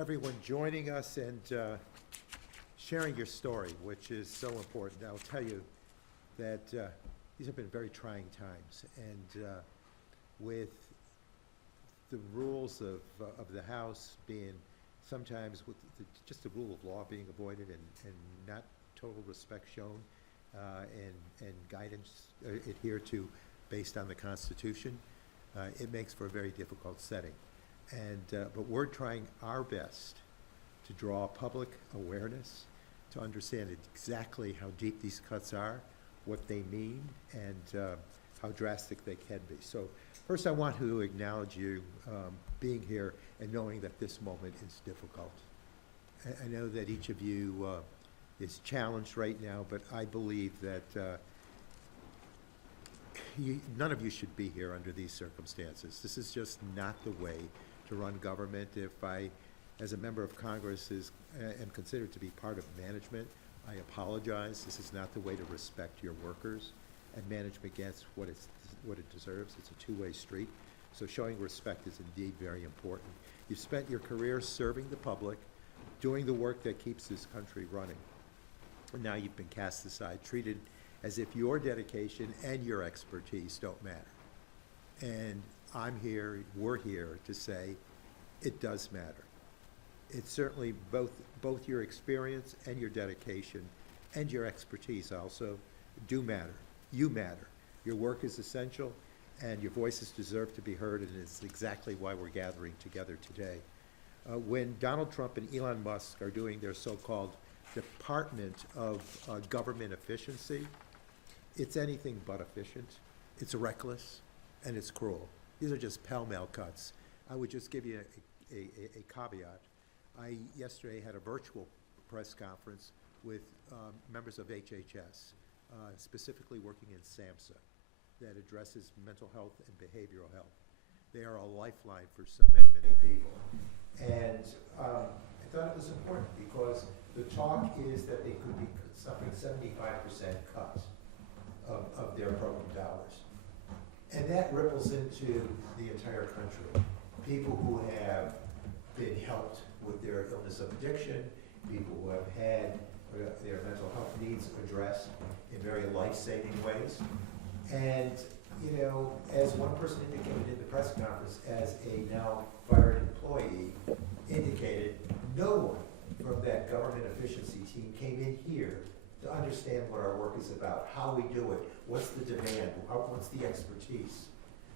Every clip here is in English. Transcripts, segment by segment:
everyone joining us and sharing your story, which is so important. I'll tell you that these have been very trying times, and with the rules of the House being sometimes with just the rule of law being avoided and not total respect shown and guidance adhered to based on the Constitution, it makes for a very difficult setting. And but we're trying our best to draw public awareness, to understand exactly how deep these cuts are, what they mean, and how drastic they can be. So first I want to acknowledge you being here and knowing that this moment is difficult. I know that each of you is challenged right now, but I believe that none of you should be here under these circumstances. This is just not the way to run government. If I, as a member of Congress, am considered to be part of management, I apologize. This is not the way to respect your workers, and management gets what it deserves. It's a two-way street. So showing respect is indeed very important. You've spent your career serving the public, doing the work that keeps this country running. And now you've been cast aside, treated as if your dedication and your expertise don't matter. And we're here to say it does matter. It's certainly both your experience and your dedication and your expertise also do matter. You matter. Your work is essential and your voices deserve to be heard, and it's exactly why we're gathering together today. When Donald Trump and Elon Musk are doing their so-called Department of Government Efficiency, it's anything but efficient. It's reckless and it's cruel. These are just pell-mell cuts. I would just give you a caveat. I yesterday had a virtual press conference with members of HHS, specifically working in SAMHSA, that addresses mental health and behavioral health. They are a lifeline for so many people. And I thought it was important because the talk is that they could be suffering 75% cuts of their program dollars. And that ripples into the entire country. People who have been helped with their illness of addiction, people who have had their mental health needs addressed in very life-saving ways. And, you know, as one person indicated in the press conference, as a now fired employee indicated, no one from that government efficiency team came in here to understand what our work is about, how we do it, what's the demand, what's the expertise.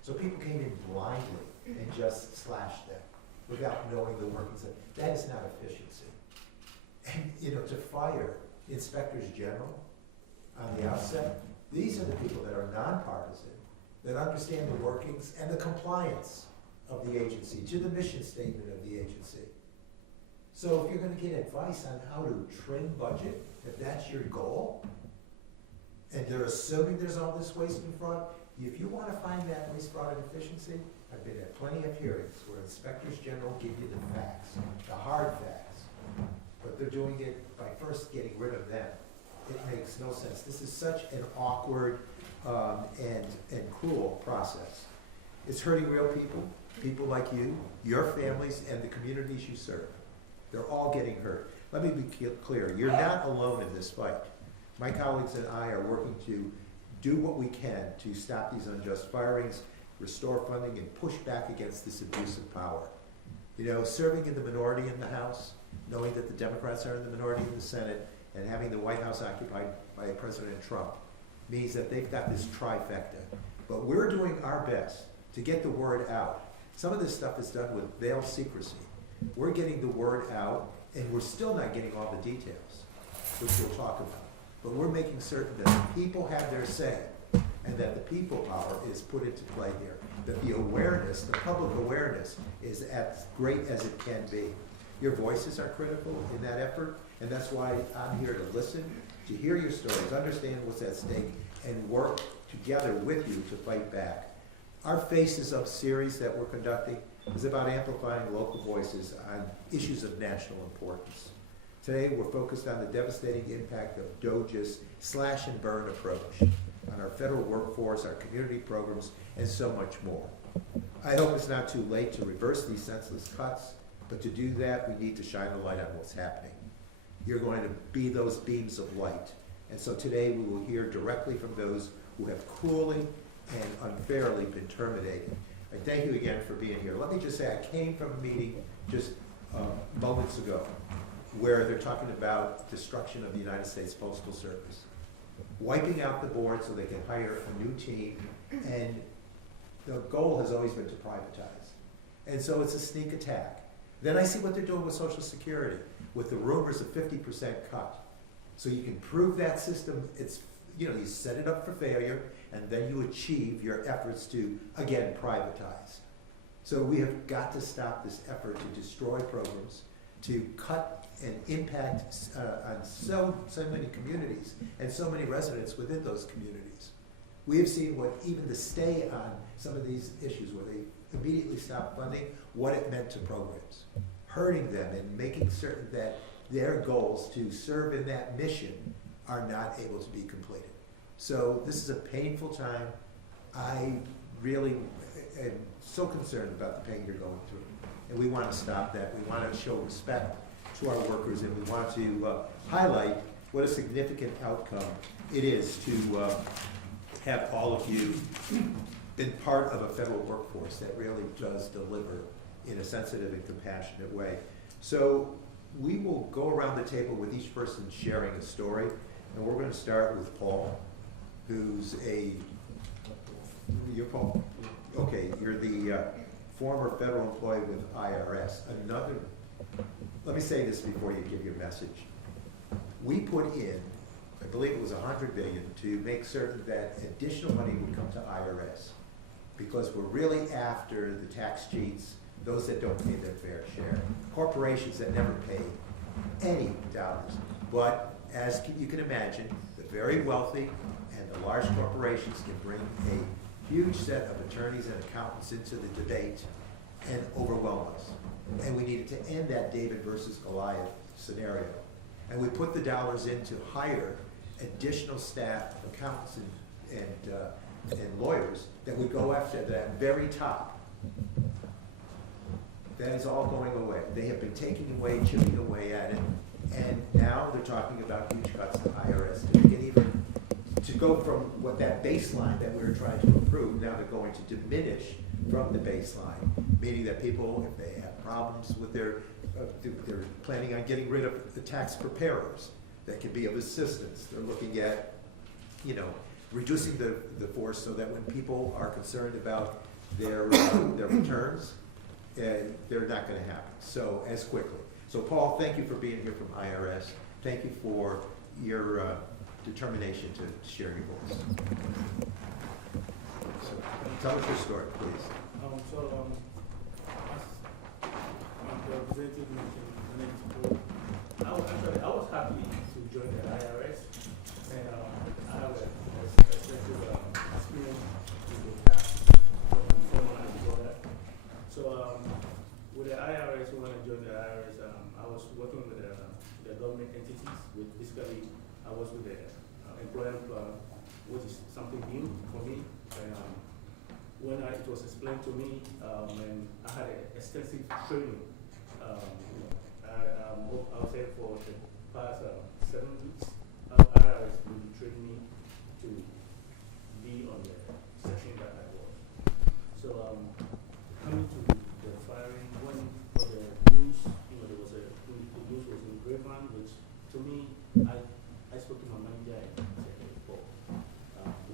So people came in blindly and just slashed them without knowing the workings of it. That is not efficiency. And, you know, to fire inspectors general on the outset, these are the people that are nonpartisan, that understand the workings and the compliance of the agency to the mission statement of the agency. So if you're going to get advice on how to trim budget, if that's your goal, and they're assuming there's all this waste and fraud, if you want to find that waste, fraud, and efficiency, I've been at plenty of hearings where inspectors general give you the facts, the hard facts, but they're doing it by first getting rid of them. It makes no sense. This is such an awkward and cruel process. It's hurting real people, people like you, your families, and the communities you serve. They're all getting hurt. Let me be clear, you're not alone in this fight. My colleagues and I are working to do what we can to stop these unjust firings, restore funding, and push back against this abuse of power. You know, serving in the minority in the House, knowing that the Democrats are in the minority in the Senate, and having the White House occupied by President Trump means that they've got this trifecta. But we're doing our best to get the word out. Some of this stuff is done with veiled secrecy. We're getting the word out, and we're still not getting all the details, which we'll talk about. But we're making certain that the people have their say, and that the people power is put into play here. That the awareness, the public awareness, is as great as it can be. Your voices are critical in that effort, and that's why I'm here to listen, to hear your stories, understand what's at stake, and work together with you to fight back. Our Faces Up series that we're conducting is about amplifying local voices on issues of national importance. Today, we're focused on the devastating impact of DOJ's slash and burn approach on our federal workforce, our community programs, and so much more. I hope it's not too late to reverse these senseless cuts But to do that, we need to shine a light on what's happening. You're going to be those beams of light. And so today we will hear directly from those who have cruelly and unfairly been terminated. I thank you again for being here. Let me just say, I came from a meeting just moments ago where they're talking about destruction of the United States Postal Service, wiping out the board so they can hire a new team, and the goal has always been to privatize. And so it's a sneak attack. Then I see what they're doing with Social Security, with the rumors of 50% cut. So you can prove that system, it's, you set it up for failure, and then you achieve your efforts to, again, privatize. So we have got to stop this effort to destroy programs, to cut and impact on so many communities and so many residents within those communities. We have seen what even the stay on some of these issues where they immediately stopped funding, what it meant to programs, hurting them and making certain that their goals to serve in that mission are not able to be completed. So this is a painful time. I really am so concerned about the pain you're going through. And we want to stop that. We want to show respect to our workers, and we want to highlight what a significant outcome it is to have all of you been part of a federal workforce that really does deliver in a sensitive and compassionate way. So we will go around the table with each person sharing a story, and we're going to start with Paul, who's you're Paul? Okay, you're the former federal employee with IRS. Let me say this before you give your message. We put in, I believe it was $100 billion, to make certain that additional money would come to IRS, because we're really after the tax cheats, those that don't pay their fair share, corporations that never pay any dollars. But as you can imagine, the very wealthy and the large corporations can bring a huge set of attorneys and accountants into the debate and overwhelm us. And we needed to end that David versus Goliath scenario. And we put the dollars in to hire additional staff, accountants and lawyers that would go after that very top. That is all going away. They have been taking away, chipping away at it, and now they're talking about huge cuts to IRS to make it even, to go from what that baseline that we were trying to improve, now they're going to diminish from the baseline, meaning that people, if they have problems with they're planning on getting rid of the tax preparers that can be of assistance. They're looking at, reducing the force so that when people are concerned about their returns, they're not going to happen so as quickly. So Paul, thank you for being here from IRS. Thank you for your determination to share your voice. So, tell us your story, please. My representative mentioned my name is Paul. I was happy to join the IRS, and I have a extensive experience with the tax from when I before that. So with the IRS, when I joined the IRS, I was working with the government entities. With basically, I was with the employer, which is something new for me. And when it was explained to me, and I had extensive training. I was there for the past 7 weeks. IRS will be training me to be on the section that I was. So coming to the firing, when for the news, there was the news was in Grapevine, which to me, I spoke to my manager and said, hey, Paul,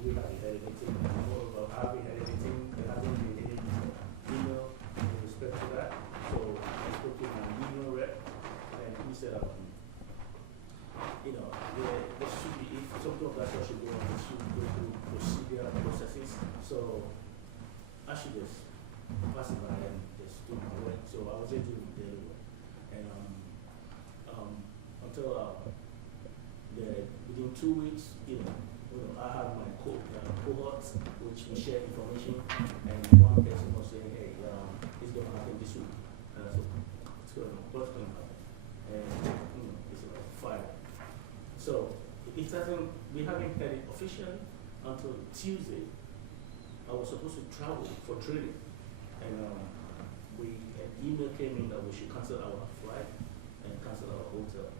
we haven't had anything, or I haven't had anything, there hasn't been any email in respect to that. So I spoke to my union rep, and he said, there should be, if something of that sort should go on, it should go through procedural processes. So I should just pass it by and just do my work. So I was able to do my daily work. And until within 2 weeks, I have my cohorts, which we share information, and one person was saying, hey, it's going to happen this week. And I said, what's going to happen? And it's about fire. So we haven't had it officially until Tuesday. I was supposed to travel for training, and an email came in that we should cancel our flight and cancel our hotel.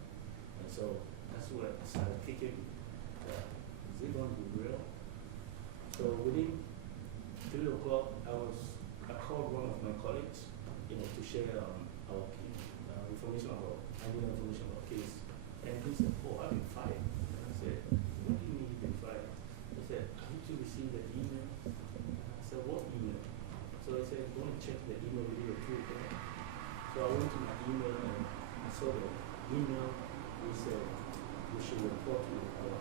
And so that's where I started kicking, is it going to be real? So within 3 o'clock, I called one of my colleagues, to share our information about, information about case. And he said, oh, I've been fired. And I said, what do you mean you've been fired? He said, haven't you received an email? I said, what email? So I said, go and check the email within the 2 o'clock. So I went to my email and I saw the email. He said, we should report to our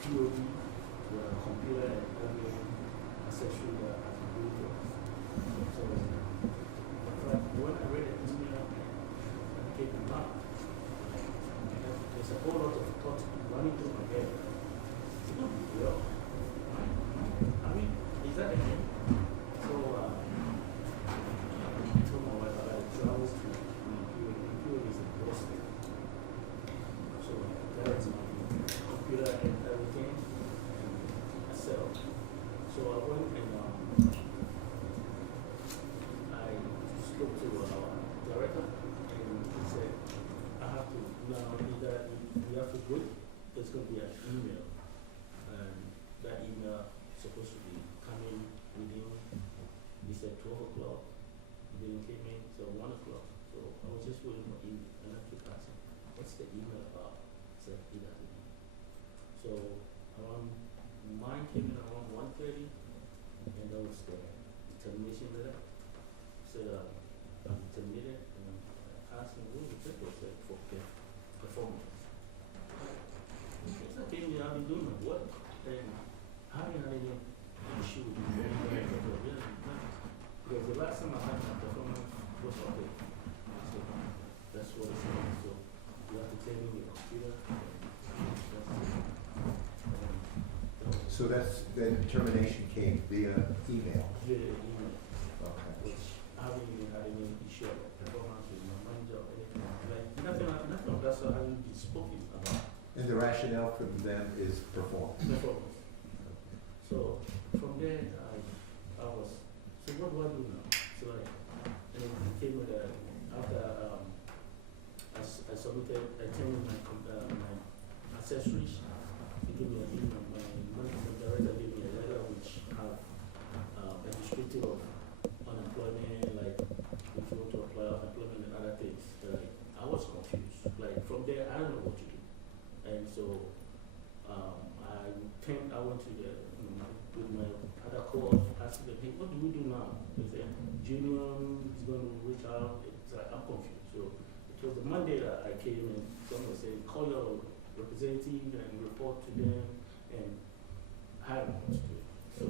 POD, the computer and audio accessory that has been doing to us. So when I read the email, I became alarmed. There's a whole lot of thoughts running through my head. It's not real. I mean, is that a thing? So I told my wife I travels to POD is in Boston. So that's my computer and everything. And I set up. So I went and I spoke to our director, and he said, I have to now either we have to go. There's going to be an email, and that email is supposed to be coming within. He said 12 o'clock. Then it came in, so 1 o'clock. So I was just waiting for email, and I kept asking, what's the email about? He said he doesn't know. So around mine came in around 1:30, and that was the termination letter. Said I'm terminated, and I asked him what was the purpose for performance. He said, I've been doing my work, and I haven't had any issue with it. Because the last time I had my performance was okay. So that's what it said. So you have to tell me your computer. So the termination came via email? Via email. Okay. Which I haven't even had any issue about performance with my manager or anything. Like, nothing of that sort hasn't been spoken about. And the rationale from them is performance? Performance. So from there, I was, so what do I do now? So and it came with after I submitted, I turned my accessories. He gave me an email. My director gave me a letter which have a descriptive of unemployment, like if you want to apply unemployment and other things. I was confused. Like from there, I don't know what to do. And so I went to with my other co-op, asked them, hey, what do we do now? They said, Junior is going to reach out. It's like, I'm confused. So it was the Monday that I came and someone said, call your representative and report to them, and I don't know what to do. So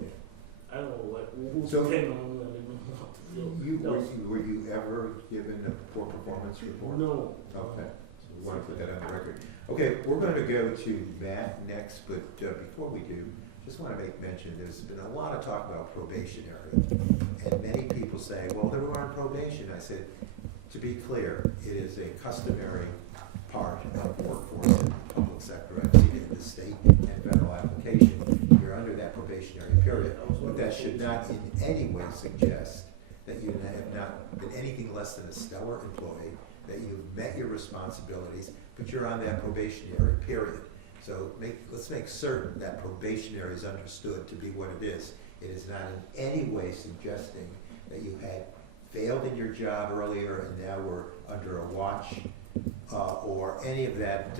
I don't know who to depend on, and I don't know what to do. Were you ever given a poor performance report? No. Okay. So we want to put that on the record. Okay, we're going to go to Matt next, but before we do, just want to make mention, there's been a lot of talk about probationary, and many people say, well, they were on probation. I said, to be clear, it is a customary part of workforce in the public sector. I've seen it in the state and federal application. You're under that probationary period, but that should not in any way suggest that you have not been anything less than a stellar employee, that you've met your responsibilities, but you're on that probationary period. So let's make certain that probationary is understood to be what it is. It is not in any way suggesting that you had failed in your job earlier and now were under a watch or any of that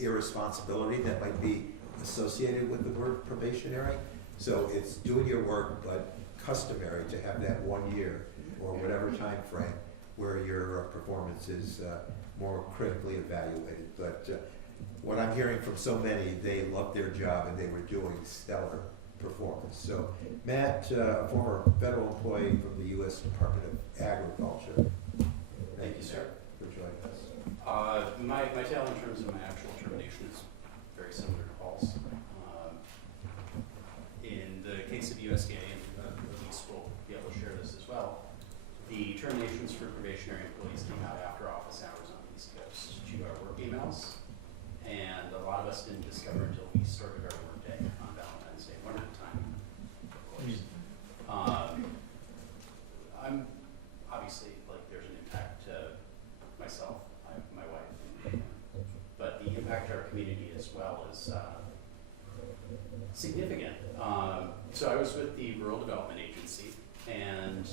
irresponsibility that might be associated with the word probationary. So it's doing your work, but customary to have that 1 year or whatever time frame where your performance is more critically evaluated. But what I'm hearing from so many, they loved their job and they were doing stellar performance. So Matt, a former federal employee from the U.S. Department of Agriculture. Thank you, sir. For joining us. My tale in terms of my actual termination is very similar to Paul's. In the case of USDA, and Elise will be able to share this as well, the terminations for probationary employees came out after office hours on the East Coast due to our work emails, and a lot of us didn't discover until we started our work day on Valentine's Day, one at a time, of course. I'm significant. So I was with the Rural Development Agency, and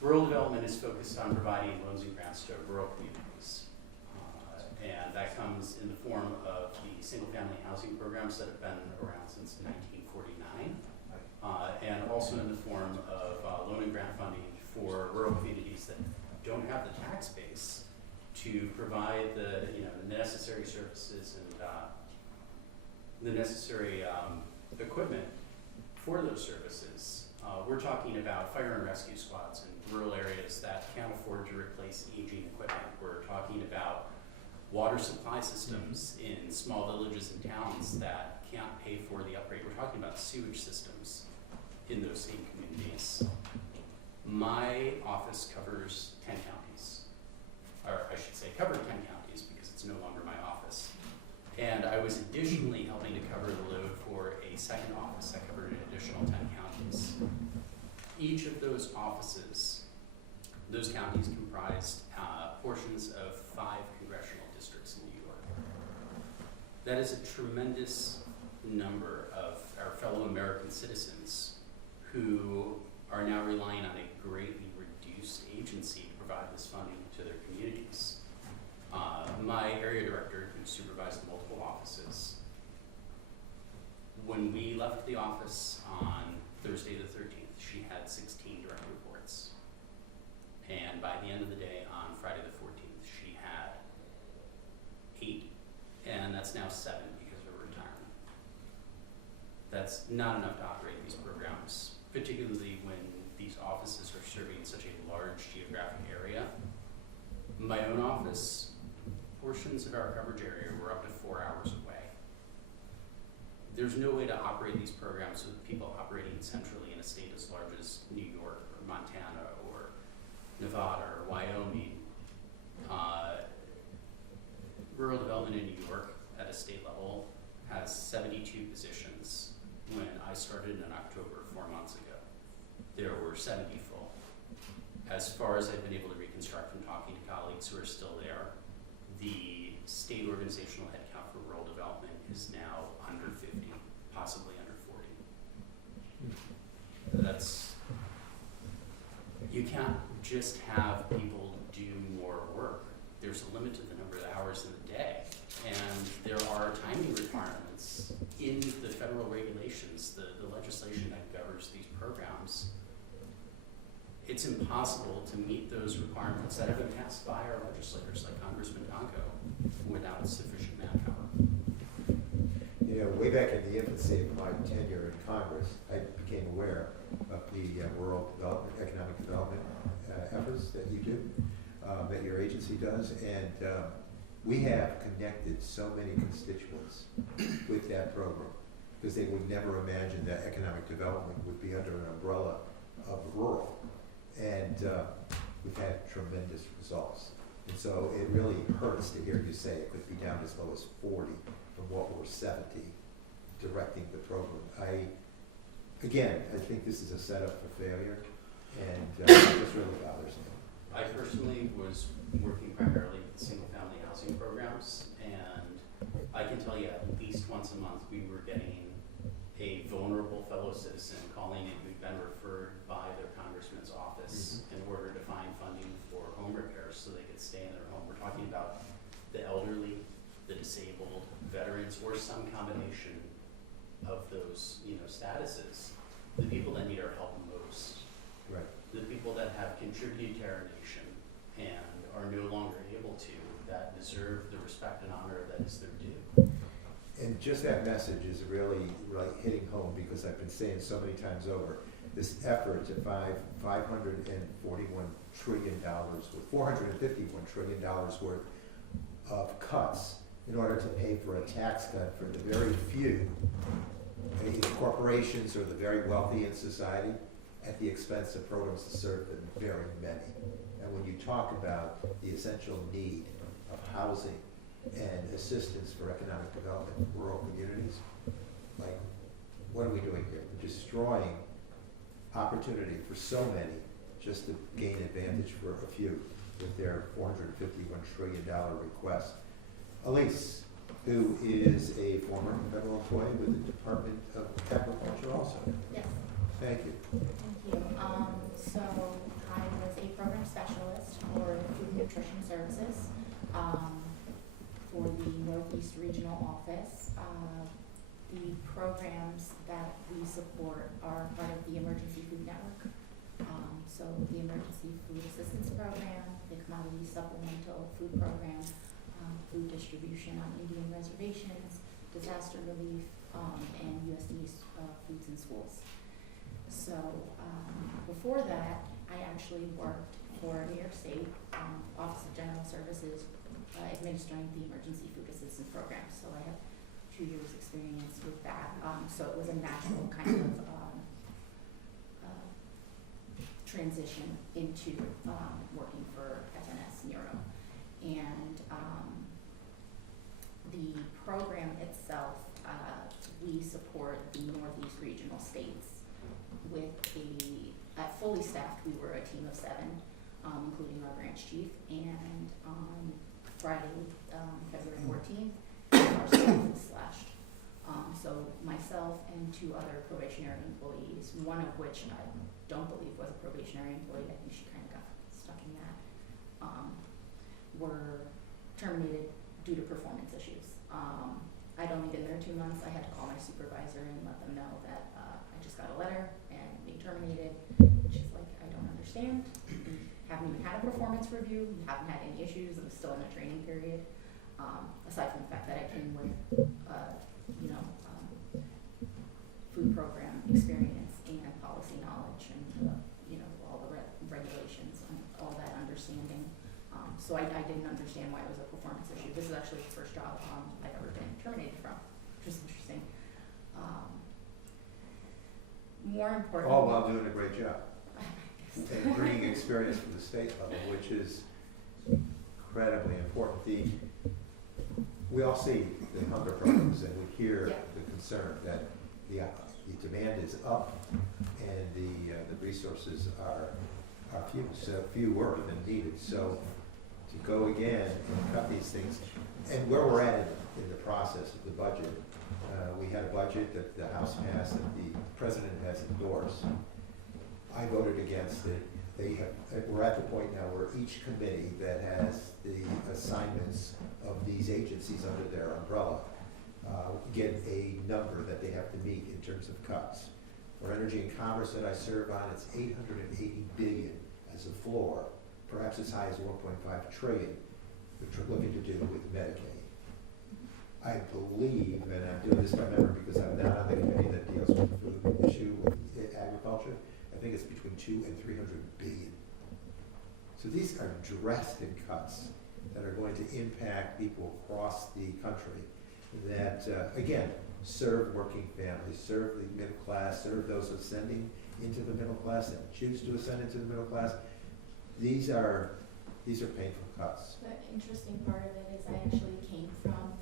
rural development is focused on providing loans and grants to rural communities. And that comes in the form of the single-family housing programs that have been around since 1949, and also in the form of loan and grant funding for rural communities that don't have the tax base to provide the necessary services and the necessary equipment for those services. We're talking about fire and rescue squads in rural areas that can't afford to replace aging equipment. We're talking about water supply systems in small villages and towns that can't pay for the upgrade. We're talking about sewage systems in those same communities. My office covers 10 counties, or I should say covered 10 counties because it's no longer my office. And I was additionally helping to cover the load for a second office that covered an additional 10 counties. Each of those offices, those counties comprised portions of 5 congressional districts in New York. That is a tremendous number of our fellow American citizens who are now relying on a greatly reduced agency to provide this funding to their communities. My area director, who supervised multiple offices, when we left the office on Thursday the 13th, she had 16 direct reports. And by the end of the day, on Friday the 14th, she had 8, and that's now 7 because of her retirement. That's not enough to operate these programs, particularly when these offices are serving such a large geographic area. My own office, portions of our coverage area were up to 4 hours away. There's no way to operate these programs with people operating centrally in a state as large as New York or Montana or Nevada or Wyoming. Rural development in New York at a state level has 72 positions. When I started in October 4 months ago, there were 70 full. As far as I've been able to reconstruct from talking to colleagues who are still there, the state organizational headcount for rural development is now under 50, possibly under 40. That's, you can't just have people do more work. There's a limit to the number of hours in the day, and there are timing requirements in the federal regulations, the legislation that governs these programs. It's impossible to meet those requirements that have been passed by our legislators, like Congressman Tonko, without sufficient manpower. You know, way back in the infancy of my tenure in Congress, I became aware of the rural development, economic development efforts that you do, that your agency does, and we have connected so many constituents with that program because they would never imagine that economic development would be under an umbrella of rural. And we've had tremendous results. And so it really hurts to hear you say it could be down as low as 40 from what were 70 directing the program. I think this is a setup for failure, and this really bothers me. I personally was working primarily with single-family housing programs, and I can tell you at least once a month we were getting a vulnerable fellow citizen calling in who'd been referred by their congressman's office in order to find funding for home repairs so they could stay in their home. We're talking about the elderly, the disabled, veterans, or some combination of those, statuses. The people that need our help most. Right. The people that have contributed to our nation and are no longer able to, that deserve the respect and honor that is their due. And just that message is really, really hitting home because I've been saying so many times over, this effort to $541 trillion, with $451 trillion worth of cuts in order to pay for a tax cut for the very few, either corporations or the very wealthy in society, at the expense of programs to serve the very many. And when you talk about the essential need of housing and assistance for economic development in rural communities, like, what are we doing here? We're destroying opportunity for so many just to gain advantage for a few with their $451 trillion request. Elise, who is a former federal employee with the Department of Agriculture also. Yes, Thank you. thank you. So I was a program specialist for food and nutrition services, for the Northeast Regional Office. The programs that we support are part of the Emergency Food Network. So the Emergency Food Assistance Program, the Commodity Supplemental Food Program, food distribution on Indian reservations, disaster relief, and USDA's Foods in Schools. So before that, I actually worked for New York State Office of General Services administering the Emergency Food Assistance Program. So I have 2 years experience with that. So it was a natural kind of transition into working for FNS Neuro. And the program itself, we support the Northeast Regional states with fully staffed. We were a team of 7, including our branch chief. And on Friday, February 14th, our staff was slashed. So myself and 2 other probationary employees, one of which I don't believe was a probationary employee, I think she kind of got stuck in that, were terminated due to performance issues. I'd only been there 2 months. I had to call my supervisor and let them know that I just got a letter and being terminated. She's like, I don't understand. Haven't even had a performance review. You haven't had any issues. It was still in a training period. Aside from the fact that I came with, food program experience and policy knowledge and, all the regulations and all that understanding. So I didn't understand why it was a performance issue. This is actually the first job I've ever been terminated from, which is interesting. More important. All while doing a great job. And bringing experience from the state level, which is incredibly important. We all see the hunger programs and we hear the concern that the demand is up and the resources are fewer than needed. So to go again and cut these things, and where we're at in the process of the budget, we had a budget that the House passed that the President has endorsed. I voted against it. We're at the point now where each committee that has the assignments of these agencies under their umbrella get a number that they have to meet in terms of cuts. For Energy and Commerce that I serve on, it's $880 billion as a floor, perhaps as high as $1.5 trillion, which we're looking to do with Medicaid. I believe, and I'm doing this by memory because I'm not on the committee that deals with the food issue with agriculture, I think it's between $200 and $300 billion. So these are drastic cuts that are going to impact people across the country that, again, serve working families, serve the middle class, serve those ascending into the middle class and choose to ascend into the middle class. These are painful cuts. The interesting part of it is I actually came from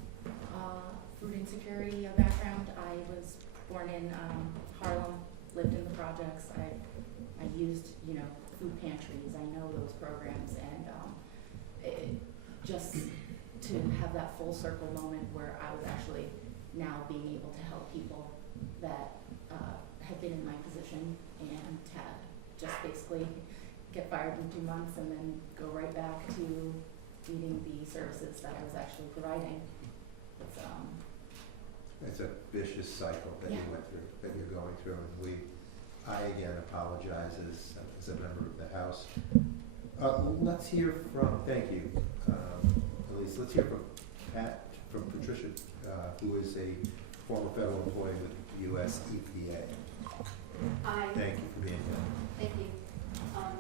food insecurity background. I was born in Harlem, lived in the projects. I used, food pantries. I know those programs, and just to have that full circle moment where I was actually now being able to help people that had been in my position and had just basically get fired in 2 months and then go right back to needing the services that I was actually providing. It's a vicious cycle that you went through, that you're going through, and I again apologize as a member of the House. Let's hear from, thank you, Elise, let's hear from Patricia, who is a former federal employee with the US EPA. Hi. Thank you for being here. Thank you.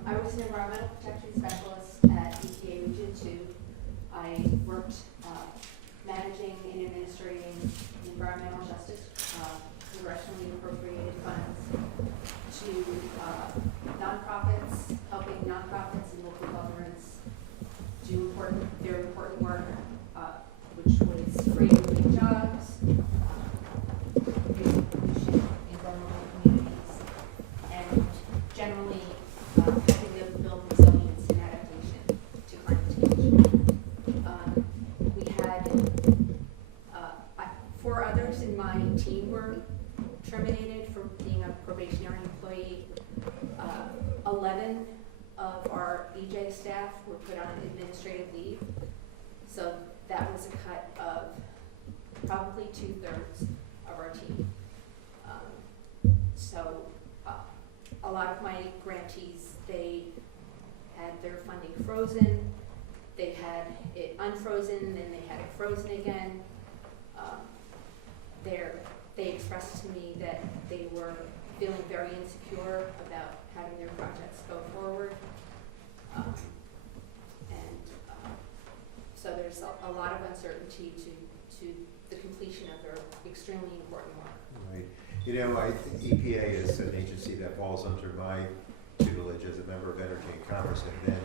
I was an environmental protection specialist at EPA Region 2. I worked managing and administrating environmental justice, congressionally appropriated funds to nonprofits, helping nonprofits and local governments do very important work, which was creating jobs, reducing pollution in vulnerable communities, and generally helping them build resilience and adaptation to climate change. We had my team were terminated for being a probationary employee. 11 of our EJ staff were put on administrative leave. So that was a cut of probably 2/3 of our team. A lot of my grantees, they had their funding frozen, they had it unfrozen, then they had it frozen again. They expressed to me that they were feeling very insecure about having their projects go forward. So there's a lot of uncertainty to the completion of their extremely important work. Right. You know, I think EPA is an agency that falls under my tutelage as a member of Energy and Commerce, and then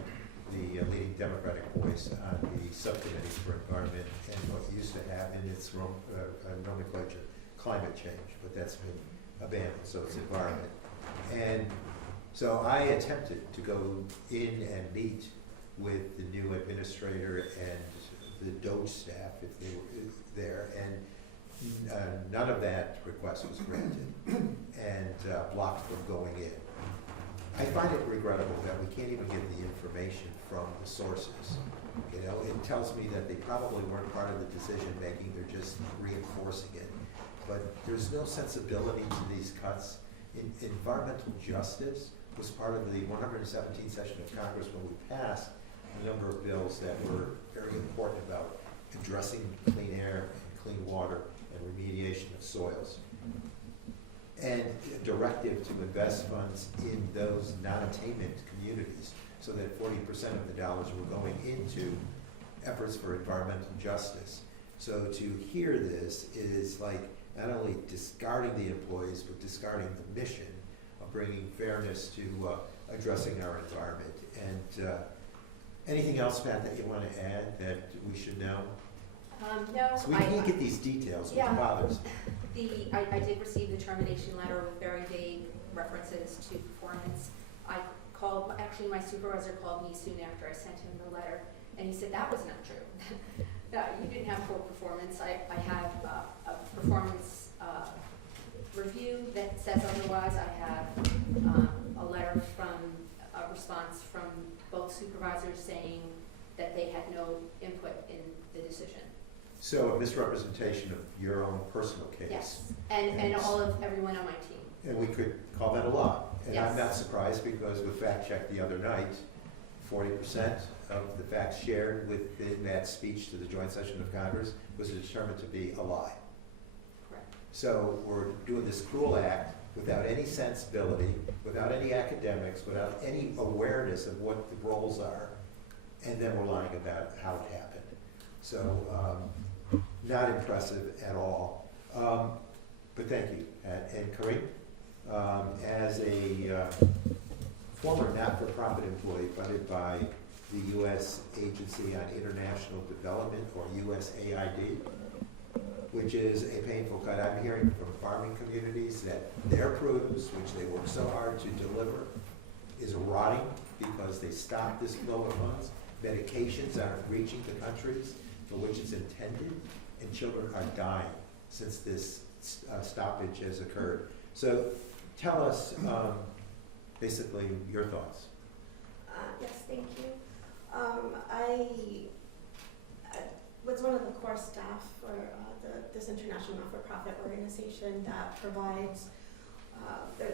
the leading Democratic voice on the subcommittee for environment and what used to have in its nomenclature climate change, but that's been abandoned, so it's environment. And so I attempted to go in and meet with the new administrator and the DOJ staff, if they were there, and none of that request was granted and blocked from going in. I find it regrettable that we can't even get the information from the sources. You know, it tells me that they probably weren't part of the decision making, they're just reinforcing it. But there's no sensibility to these cuts. Environmental justice was part of the 117th session of Congress when we passed a number of bills that were very important about addressing clean air and clean water and remediation of soils. And a directive to invest funds in those non-attainment communities so that 40% of the dollars were going into efforts for environmental justice. So to hear this is like not only discarding the employees, but discarding the mission of bringing fairness to addressing our environment. And anything else, Pat, that you want to add that we should know? No. So we can't get these details, which bothers me. I did receive the termination letter with very vague references to performance. I called, actually my supervisor called me soon after I sent him the letter, and he said that was not true. That you didn't have full performance. I have a performance review that says otherwise. I have a letter from, a response from both supervisors saying that they had no input in the decision. So a misrepresentation of your own personal case. Yes, and all of everyone on my team. And we could call that a lie. And I'm Yes. not surprised because with fact check the other night, 40% of the facts shared within that speech to the joint session of Congress was determined to be a lie. Correct. So we're doing this cruel act without any sensibility, without any academics, without any awareness of what the roles are, and then we're lying about how it happened. So not impressive at all. But thank you. And Kareem, as a former not-for-profit employee funded by the U.S. Agency on International Development, or USAID, which is a painful cut. I'm hearing from farming communities that their produce, which they work so hard to deliver, is rotting because they stopped this flow of funds. Medications aren't reaching the countries for which it's intended, and children are dying since this stoppage has occurred. So tell us basically your thoughts. Yes, thank you. I was one of the core staff for this international not-for-profit organization that provides,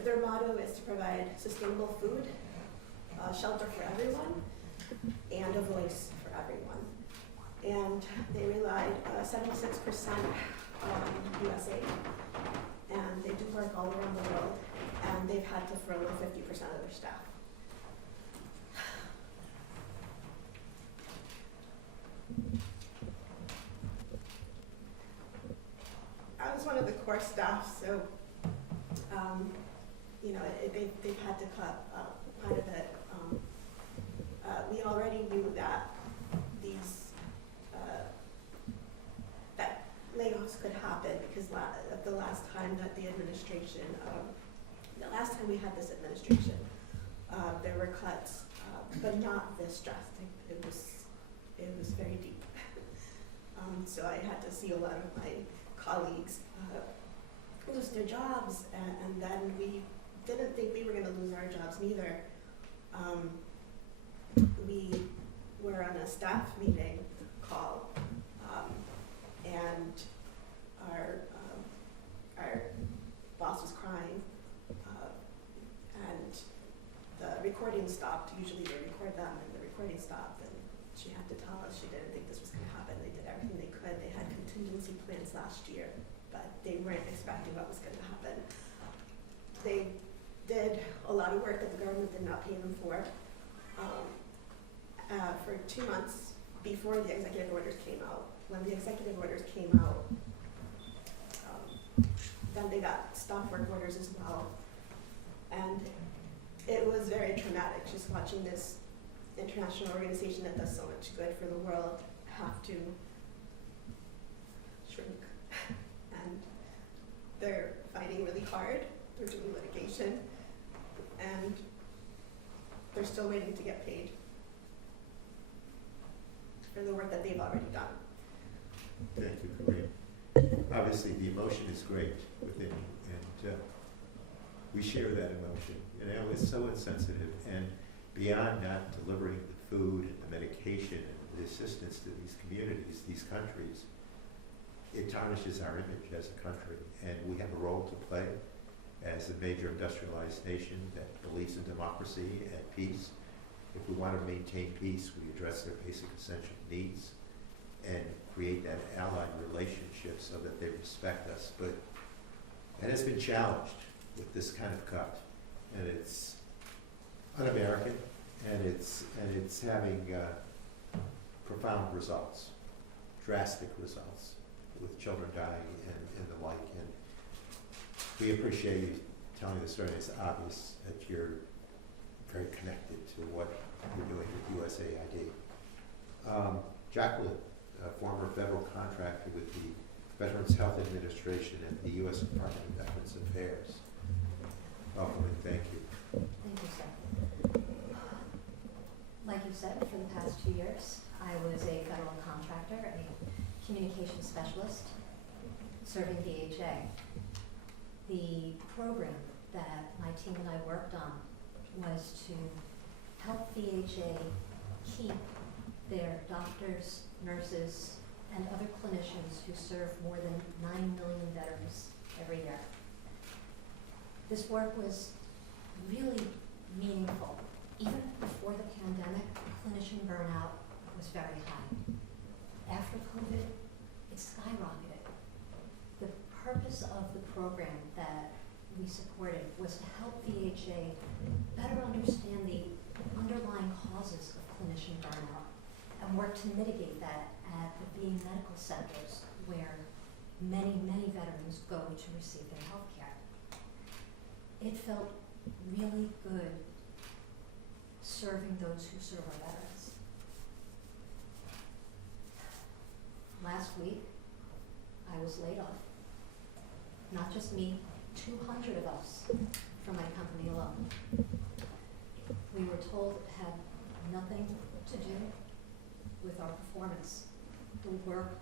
their motto is to provide sustainable food, shelter for everyone, and a voice for everyone. And they relied 76% on USA, and they do work all around the world, and they've had to furlough 50% of their staff. I was one of the core staff, so you know, they've had to cut quite a bit. We already knew that these that layoffs could happen because the last time that the administration, the last time we had this administration, there were cuts, but not this drastic. It was very deep. So I had to see a lot of my colleagues lose their jobs, and then we didn't think we were going to lose our jobs neither. We were on a staff meeting call, and our boss was crying, and the recording stopped. Usually they record them, and the recording stopped, and she had to tell us she didn't think this was going to happen. They did everything they could. They had contingency plans last year, but they weren't expecting what was going to happen. They did a lot of work that the government did not pay them for 2 months before the executive orders came out. When the executive orders came out, then they got stop work orders as well. And it was very traumatic just watching this international organization that does so much good for the world have to shrink. And they're fighting really hard. They're doing litigation. And they're still waiting to get paid for the work that they've already done. Thank you, Kareem. Obviously, the emotion is great within you, and we share that emotion. You know, it's so insensitive, and beyond not delivering the food and the medication and the assistance to these communities, these countries, it tarnishes our image as a country, and we have a role to play as a major industrialized nation that believes in democracy and peace. If we want to maintain peace, we address their basic essential needs and create that allied relationship so that they respect us. But it has been challenged with this kind of cut, and it's un-American, and it's having profound results, drastic results, with children dying and the like. And we appreciate you telling the story. It's obvious that you're very connected to what you're doing with USAID. Jacqueline, a former federal contractor with the Veterans Health Administration and the U.S. Department of Veterans Affairs. Welcome and thank you. Thank you, sir. Like you said, for the past 2 years, I was a federal contractor, a communications specialist, serving VHA. The program that my team and I worked on was to help VHA keep their doctors, nurses, and other clinicians who serve more than 9 million veterans every year. This work was really meaningful. Even before the pandemic, clinician burnout was very high. After COVID, it skyrocketed. The purpose of the program that we supported was to help VHA better understand the underlying causes of clinician burnout and work to mitigate that at the VA medical centers where many, many veterans go to receive their health care. It felt really good serving those who serve our veterans. Last week, I was laid off. Not just me, 200 of us from my company alone. We were told it had nothing to do with our performance. The work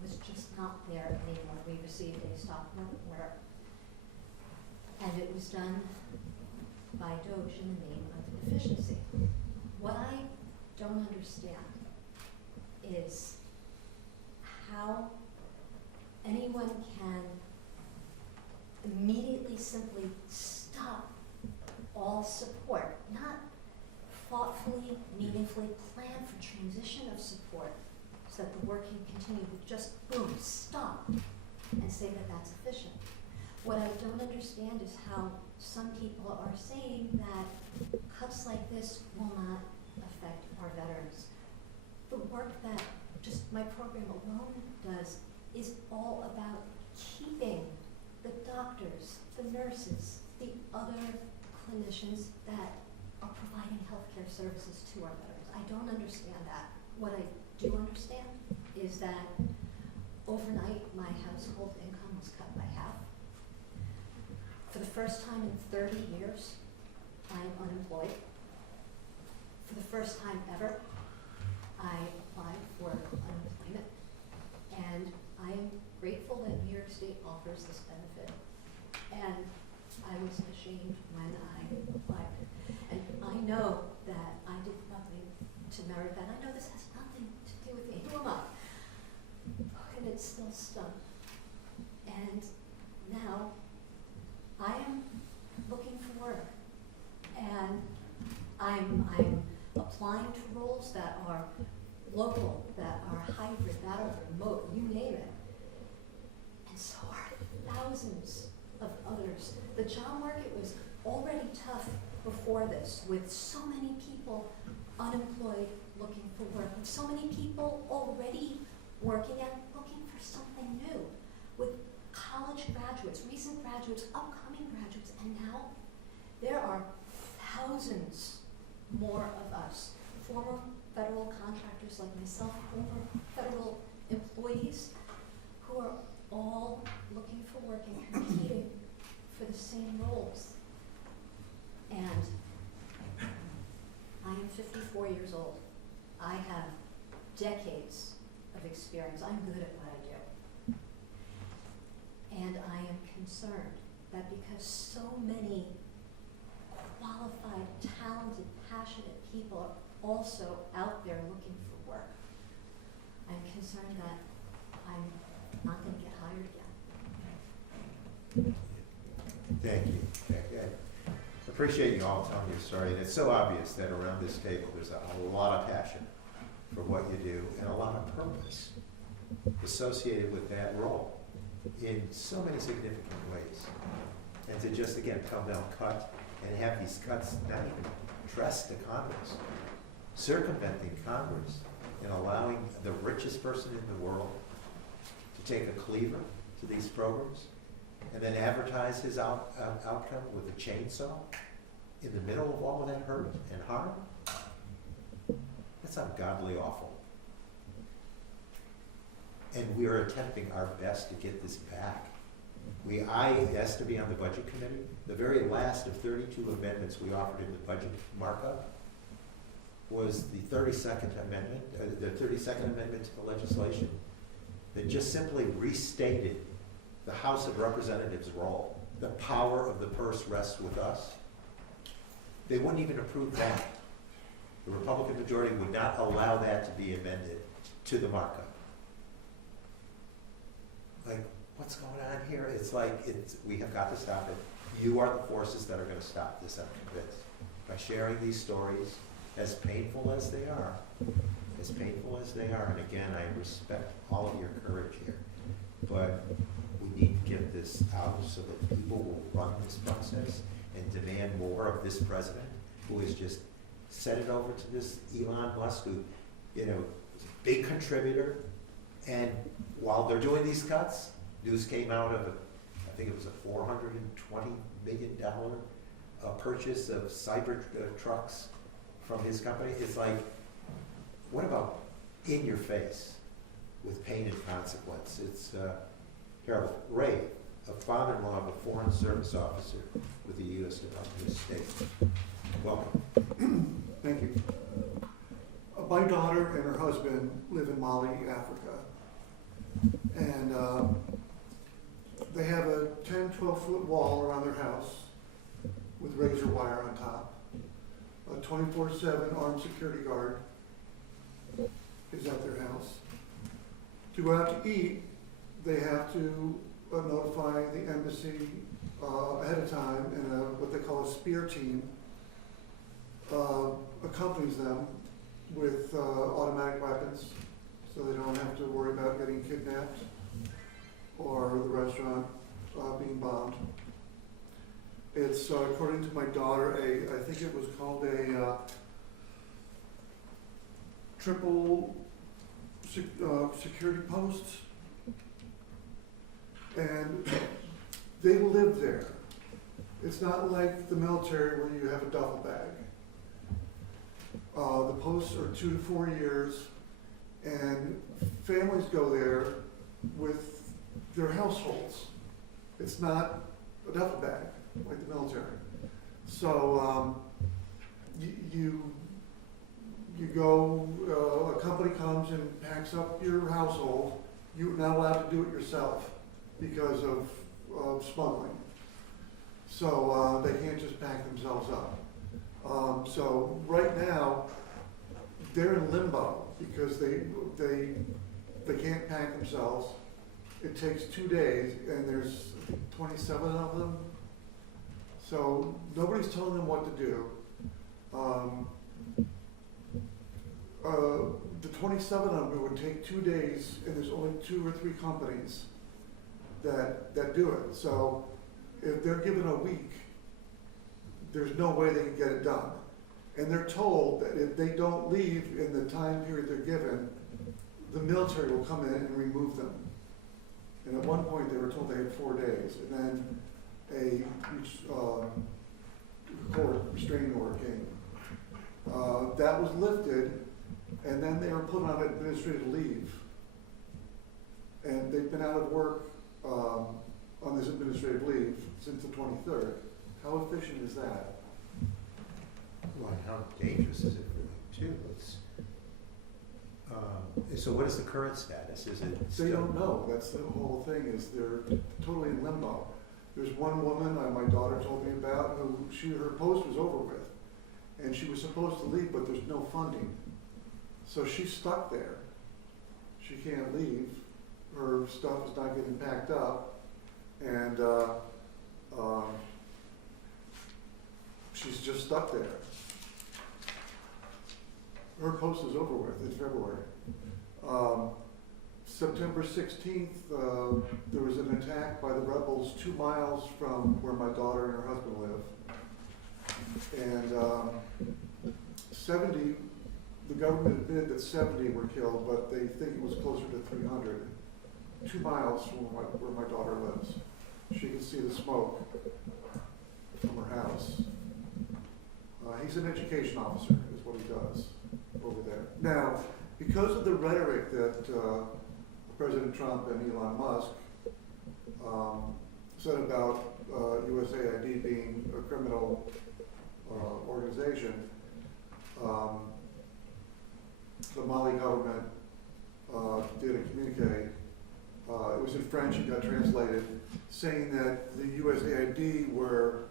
was just not there anymore. We received a stop work order. And it was done by DOJ in the name of efficiency. What I don't understand is how anyone can immediately simply stop all support, not thoughtfully, meaningfully plan for transition of support so that the work can continue, but just boom, stop, and say that that's efficient. What I don't understand is how some people are saying that cuts like this will not affect our veterans. The work that just my program alone does is all about keeping the doctors, the nurses, the other clinicians that are providing healthcare services to our veterans. I don't understand that. What I do understand is that overnight my household income was cut by half. For the first time in 30 years, I am unemployed. For the first time ever, I applied for unemployment. And I am grateful that your and I know this has nothing to do with me, who am I? And it's still stung. And now I am looking for work, and I'm applying to roles that are local, that are hybrid, that are remote, you name it. And so are thousands of others. The job market was already tough before this, with so many people unemployed looking for work, with so many people already working and looking for something new, with college graduates, recent graduates, upcoming graduates, and now there are thousands more of us, former federal contractors like myself, former federal employees, who are all looking for work and competing for the same roles. And I am 54 years old. I have decades of experience. I'm good at what I do. And I am concerned that because so many qualified, talented, passionate people are also out there looking for work, I'm concerned that I'm not going to get hired again. Thank you. I appreciate you all telling your story, and it's so obvious that around this table there's a lot of passion for what you do and a lot of purpose associated with that role in so many significant ways. And to just, again, come down cut and have these cuts not even addressed to Congress, circumventing Congress and allowing the richest person in the world to take a cleaver to these programs and then advertise his outcome with a chainsaw in the middle of all of that hurt and harm. That's ungodly awful. And we are attempting our best to get this back. I asked to be on the budget committee. The very last of 32 amendments we offered in the budget markup was the 32nd amendment, the 32nd amendment to the legislation that just simply restated the House of Representatives' role. The power of the purse rests with us. They wouldn't even approve that. The Republican majority would not allow that to be amended to the markup. Like, what's going on here? It's like, we have got to stop it. You are the forces that are going to stop this, I'm convinced. By sharing these stories, as painful as they are, and again, I respect all of your courage here, but we need to get this out so that people will run this process and demand more of this president, who has just set it over to this Elon Musk, who, is a big contributor. And while they're doing these cuts, news came out of I think it was a $420 million purchase of cyber trucks from his company. It's like, what about in your face with pain and consequence? It's terrible. Ray, a father-in-law of a foreign service officer with the U.S. Department of State. Welcome. Thank you. My daughter and her husband live in Mali, Africa. And they have a 10, 12-foot wall around their house with razor wire on top. A 24/7 armed security guard is at their house. To go out to eat, they have to notify the embassy ahead of time, and what they call a spear team accompanies them with automatic weapons, so they don't have to worry about getting kidnapped or the restaurant being bombed. It's, according to my daughter, I think it was called a triple security post. And they live there. It's not like the military where you have a duffel bag. The posts are 2 to 4 years, and families go there with their households. It's not a duffel bag like the military. So you go, a company comes and packs up your household. You're not allowed to do it yourself because of smuggling. So they can't just pack themselves up. So right now, they're in limbo because they can't pack themselves. It takes 2 days, and there's 27 of them. So nobody's telling them what to do. The 27 of them, it would take 2 days, and there's only 2 or 3 companies that do it. So if they're given a week, there's no way they can get it done. And they're told that if they don't leave in the time period they're given, the military will come in and remove them. And at one point, they were told they had 4 days, and then a court restraining order came. That was lifted, and then they were put on administrative leave. And they've been out of work on this administrative leave since the 23rd. How efficient is that? Well, and how dangerous is it for them too? So what is the current status? Is it still? They don't know. That's the whole thing, is they're totally in limbo. There's one woman my daughter told me about who her post was over with. And she was supposed to leave, but there's no funding. So she's stuck there. She can't leave. Her stuff is not getting packed up. And she's just stuck there. Her post is over with in February. September 16th, there was an attack by the rebels 2 miles from where my daughter and her husband live. And 70, the government admitted that 70 were killed, but they think it was closer to 300. 2 miles from where my daughter lives. She can see the smoke from her house. He's an education officer, is what he does over there. Now, because of the rhetoric that President Trump and Elon Musk said about USAID being a criminal organization, the Mali government did a communique. It was in French, it got translated, saying that the USAID were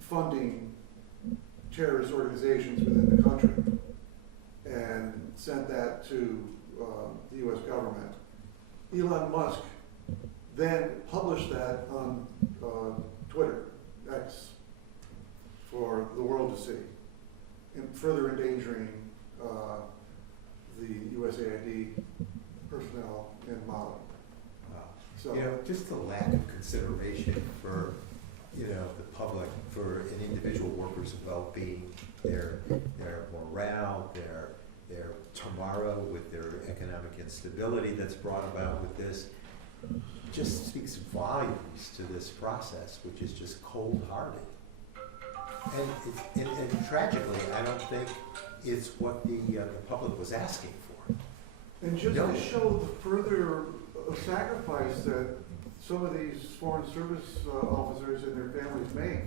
funding terrorist organizations within the country, and sent that to the US government. Elon Musk then published that on Twitter, X, for the world to see, and further endangering the USAID personnel in Mali. So, just the lack of consideration for, the public, for an individual worker's well-being, their morale, their tomorrow with their economic instability that's brought about with this, just speaks volumes to this process, which is just cold-hearted. And tragically, I don't think it's what the public was asking for. and just to show the further sacrifice that some of these foreign service officers and their families make,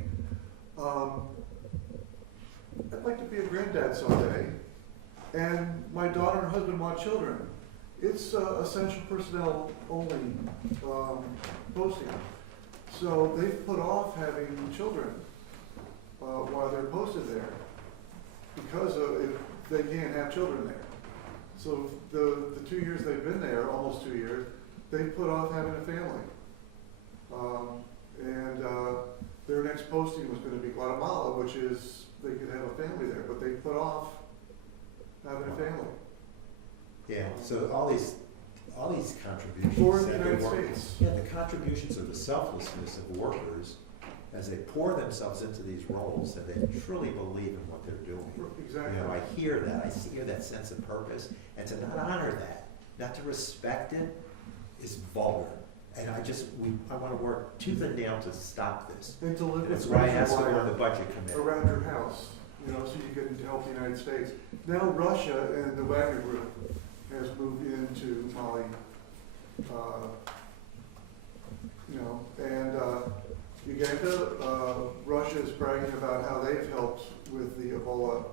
I'd like to be a granddad someday, and my daughter and husband want children. It's essential personnel only posting. So they've put off having children while they're posted there because if they can't have children there. So the 2 years they've been there, almost 2 years, they've put off having a family. Their next posting was going to be Guatemala, which is they could have a family there, but they put off having a family. Yeah, so all these contributions. For the that United work- States. Yeah, the contributions of the selflessness of workers as they pour themselves into these roles, and they truly believe in what they're doing. Exactly. I hear that. I hear that sense of purpose, and to not honor that, not to respect it, is vulgar. And I want to work tooth and nail to stop this. And to live And that's with why I asked Russia for the budget committee. around your house, so you can help the United States. Now Russia and the Wagner Group has moved into Mali, and Uganda, Russia is bragging about how they've helped with the Ebola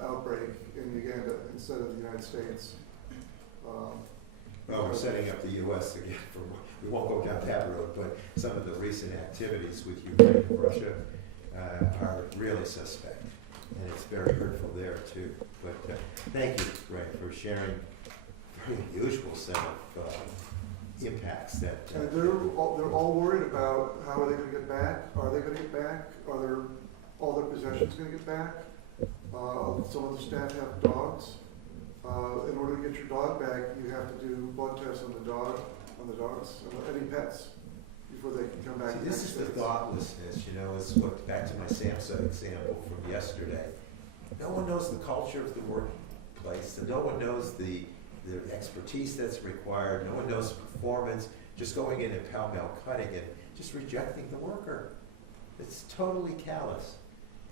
outbreak in Uganda instead of the United States. Well, we're setting up the U.S. again we won't go down that road, but some of the recent activities with Ukraine and Russia are really suspect. and it's very hurtful there too. But thank you, Ray, for sharing a very unusual set of impacts that. And they're all worried about how are they gonna get back? Are they gonna get back? Are all their possessions gonna get back? Some of the staff have dogs. In order to get your dog back, you have to do blood tests on the dogs, any pets, before they can come back. See, this is the thoughtlessness, you know, it's what, back to my Samsung example from yesterday. No one knows the culture of the workplace, and no one knows the expertise that's required, no one knows performance, just going in and pell-mell cutting it, just rejecting the worker. It's totally callous.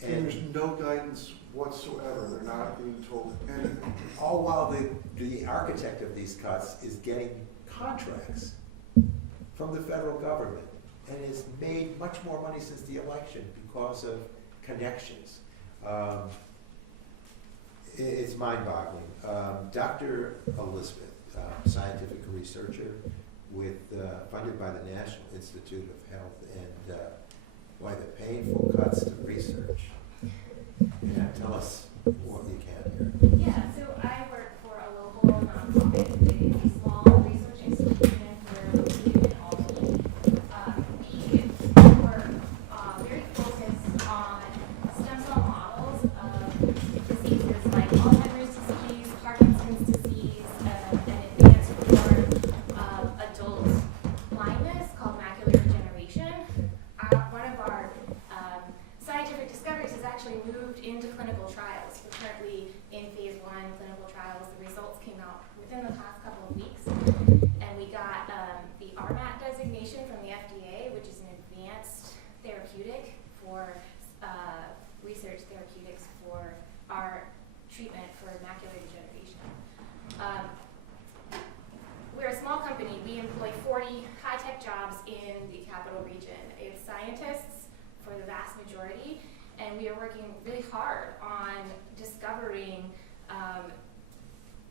And there's no guidance whatsoever. They're not being told anything. All while the architect of these cuts is getting contracts from the federal government and has made much more money since the election because of connections. It's mind-boggling. Dr. Elizabeth, scientific researcher funded by the National Institute of Health, and why the painful cuts to research. Yeah, tell us what you can here. Yeah, so I work for a local nonprofit. It is a small research institution. We're located in Albany. We work very focused on stem cell models of diseases like Alzheimer's disease, Parkinson's disease, and advanced form of adult blindness called macular degeneration. One of our scientific discoveries has actually moved into clinical trials. We're currently in phase 1 clinical trials. The results came out within the past couple of weeks. And we got the RMAT designation from the FDA, which is an advanced therapeutic for research therapeutics for our treatment for macular degeneration. We're a small company. We employ 40 high-tech jobs in the capital region. It's scientists for the vast majority, and we are working really hard on discovering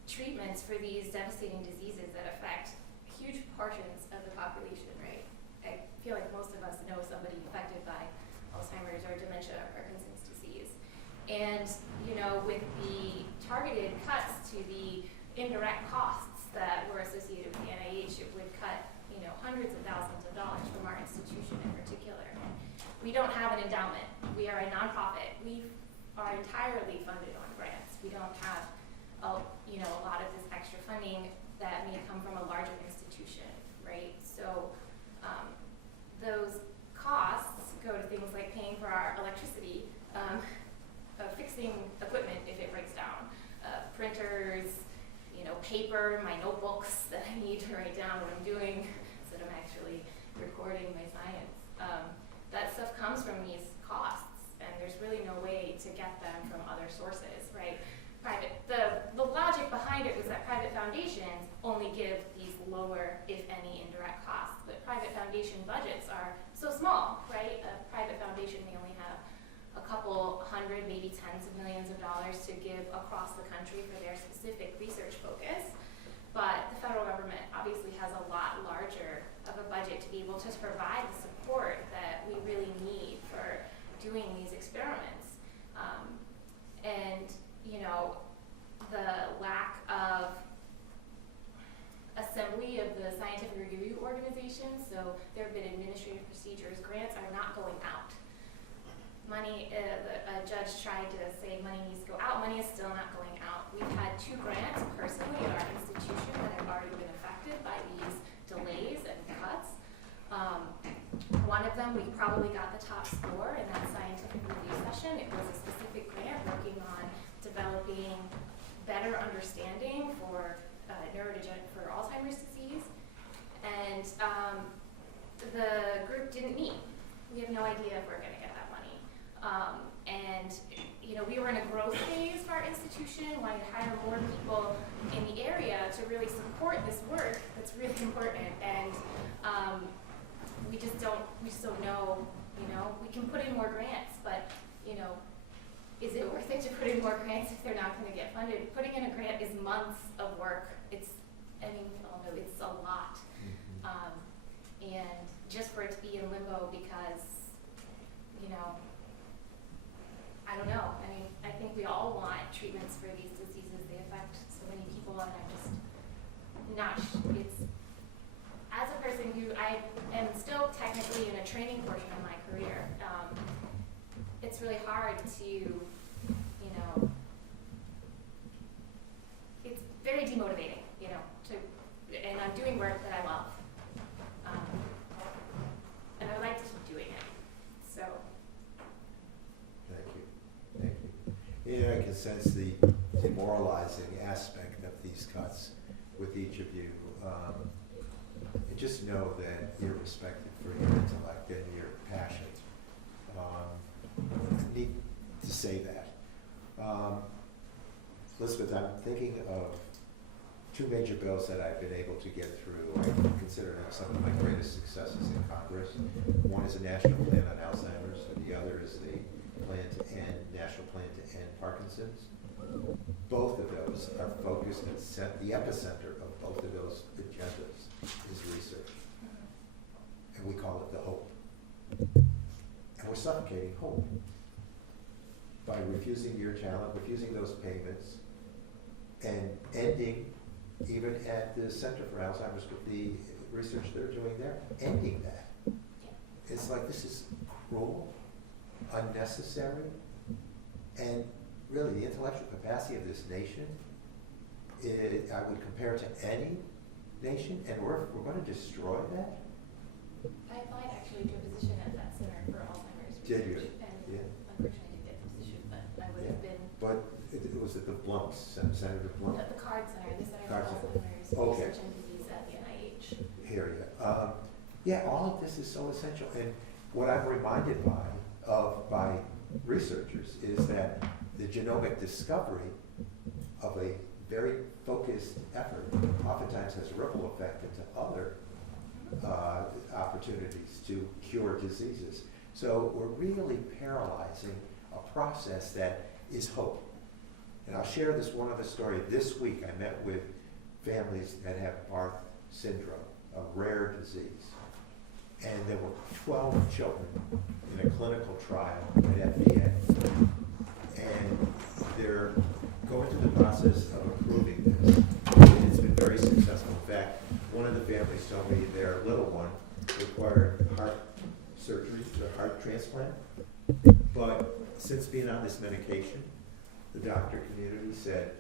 treatments for these devastating diseases that affect huge portions of the population, right? I feel like most of us know somebody affected by Alzheimer's or dementia or Parkinson's disease. And, you know, with the targeted cuts to the indirect costs that were associated with the NIH, it would cut, you know, hundreds of thousands of dollars from our institution in particular. We don't have an endowment. We are a nonprofit. We are entirely funded on grants. We don't have, you know, a lot of this extra funding that may come from a larger institution, right? So those costs go to things like paying for our electricity, fixing equipment if it breaks down, printers, you know, paper, my notebooks that I need to write down what I'm doing so that I'm actually recording my science. That stuff comes from these costs, and there's really no way to get them from other sources, right? The logic behind it was that private foundations only give these lower, if any, indirect costs, but private foundation budgets are so small, right? A private foundation may only have a couple hundred, maybe tens of millions of dollars to give across the country for their specific research focus. But the federal government obviously has a lot larger of a budget to be able to provide the support that we really need for doing these experiments. And, you know, the lack of assembly of the scientific review organizations, so there have been administrative procedures, grants are not going out. Money, a judge tried to say money needs to go out, money is still not going out. We've had 2 grants personally at our institution that have already been affected by these delays and cuts. One of them, we probably got the top score in that scientific review session. It was a specific grant working on developing better understanding for for Alzheimer's disease. And the group didn't meet. We have no idea if we're gonna get that money. And you know, we were in a growth phase for our institution, wanting to hire more people in the area to really support this work that's really important. And we just don't know, you know, we can put in more grants, but you know, is it worth it to put in more grants if they're not gonna get funded? Putting in a grant is months of work. I mean, we all know it's a lot. And just for it to be in limbo because, you know, I don't know. I mean, think we all want treatments for these diseases. They affect so many people, and I'm just not, it's, as a person who I am still technically in a training portion of my career, it's really hard to, you know, it's very demotivating, you know, and I'm doing work that I love. And I would like to keep doing it, so. Thank you, thank you. Yeah, I can sense the demoralizing aspect of these cuts with each of you. And just know that you're respected for your intellect and your passion. I need to say that. Elizabeth, I'm thinking of two major bills that I've been able to get through. I consider them some of my greatest successes in Congress. One is a national plan on Alzheimer's, and the other is the national plan to end Parkinson's. Both of those are focused and the epicenter of both of those agendas is research. And we call it the hope. And we're suffocating hope by refusing your talent, refusing those payments, and ending, even at the Center for Alzheimer's with the research they're doing there, ending that. It's like, this is cruel, unnecessary, and really the intellectual capacity of this nation, I would compare it to any nation, and we're going to destroy that? I applied actually to a position at that Center for Alzheimer's Did you? Research, and Yeah. unfortunately I didn't get the position, but I would have been, But it was at the Blum, Senator Blum? at the CARD Center, the Center Card for Center. Alzheimer's Okay. Research and Disease at the NIH. Hear ya. Yeah, all of this is so essential. And what I'm reminded by researchers is that the genomic discovery of a very focused effort oftentimes has a ripple effect into other opportunities to cure diseases. So we're really paralyzing a process that is hope. And I'll share this one other story. This week I met with families that have Barth syndrome, a rare disease. And there were 12 children in a clinical trial at FDA. And they're going through the process of approving this. And it's been very successful. In fact, one of the families told me their little one required heart surgery, a heart transplant. But since being on this medication, the doctor community said,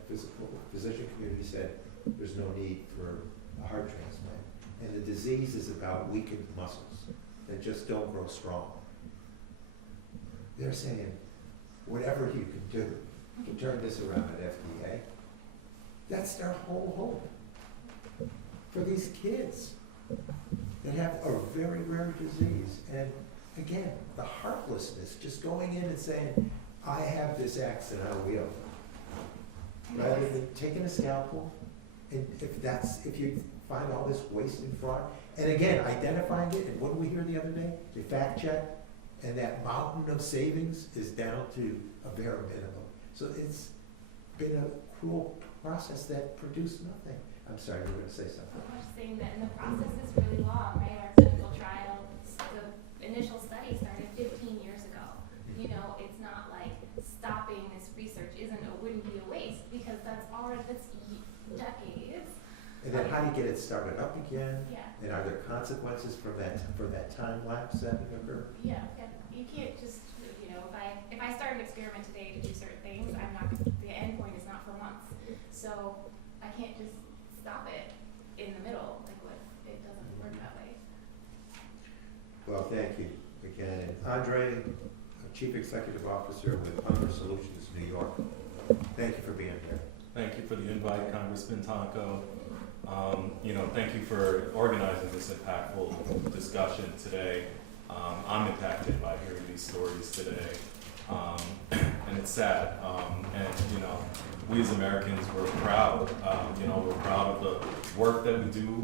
physician community said, there's no need for a heart transplant. And the disease is about weakened muscles that just don't grow strong. They're saying, whatever you can do to turn this around at FDA, that's their whole hope for these kids that have a very rare disease. And again, the heartlessness, just going in and saying, I have this axe and I'll wield it. Rather than taking a scalpel, and if you find all this waste and fraud, and again, identifying it, and what did we hear the other day? They fact check, and that mountain of savings is down to a bare minimum. So it's been a cruel process that produced nothing. I'm sorry, you were going to say something. I'm just saying that, and the process is really long, right? Our clinical trial, the initial study started 15 years ago. You know, it's not like stopping this research wouldn't be a waste, because that's decades. And then how do you get it started up again? Yeah. And are there consequences for that time lapse that occurred? Yeah, you can't just, you know, if I start an experiment today to do certain things, the end point is not for months. So I can't just stop it in the middle, it doesn't work that way. Well, thank you again. And Andre, Chief Executive Officer with Hunger Solutions New York, thank you for being here. Thank you for the invite, Congressman Tonko. Thank you for organizing this impactful discussion today. I'm impacted by hearing these stories today, and it's sad. We as Americans, we're proud. We're proud of the work that we do.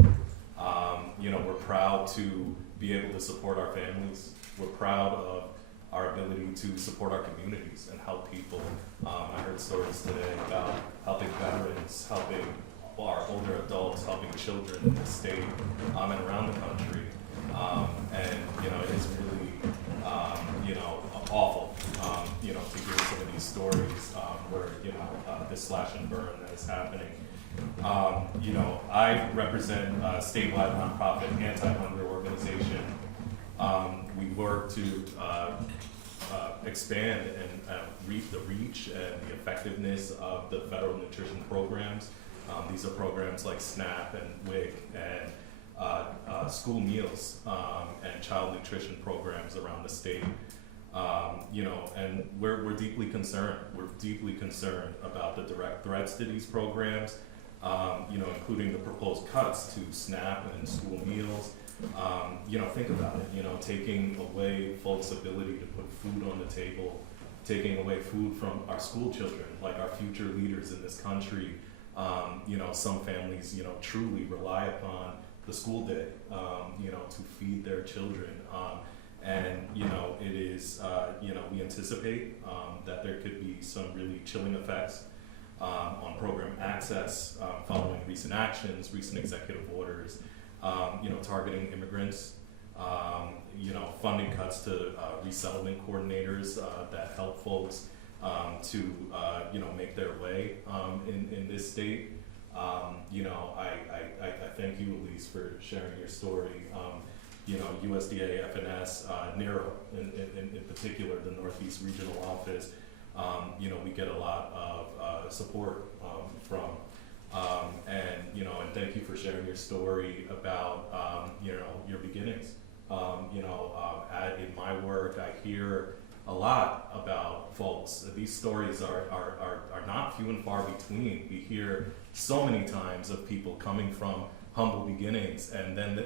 We're proud to be able to support our families. We're proud of our ability to support our communities and help people. I heard stories today about helping veterans, helping our older adults, helping children in the state and around the country. It is really, awful, to hear some of these stories where, this slash and burn that is happening. I represent a statewide nonprofit anti-hunger organization. We work to expand and reach the reach and the effectiveness of the federal nutrition programs. These are programs like SNAP and WIC and school meals and child nutrition programs around the state. And we're deeply concerned. We're deeply concerned about the direct threats to these programs, including the proposed cuts to SNAP and school meals. Think about it, taking away folks' ability to put food on the table, taking away food from our school children, like our future leaders in this country. Some families, truly rely upon the school day, to feed their children. It is, we anticipate that there could be some really chilling effects on program access following recent actions, recent executive orders, targeting immigrants, funding cuts to resettlement coordinators that help folks to, make their way in this state. I thank you, Elise, for sharing your story. USDA, FNS, NARO in particular, the Northeast Regional Office, we get a lot of support from. And thank you for sharing your story about, your beginnings. In my work, I hear a lot about folks. These stories are not few and far between. We hear so many times of people coming from humble beginnings and then,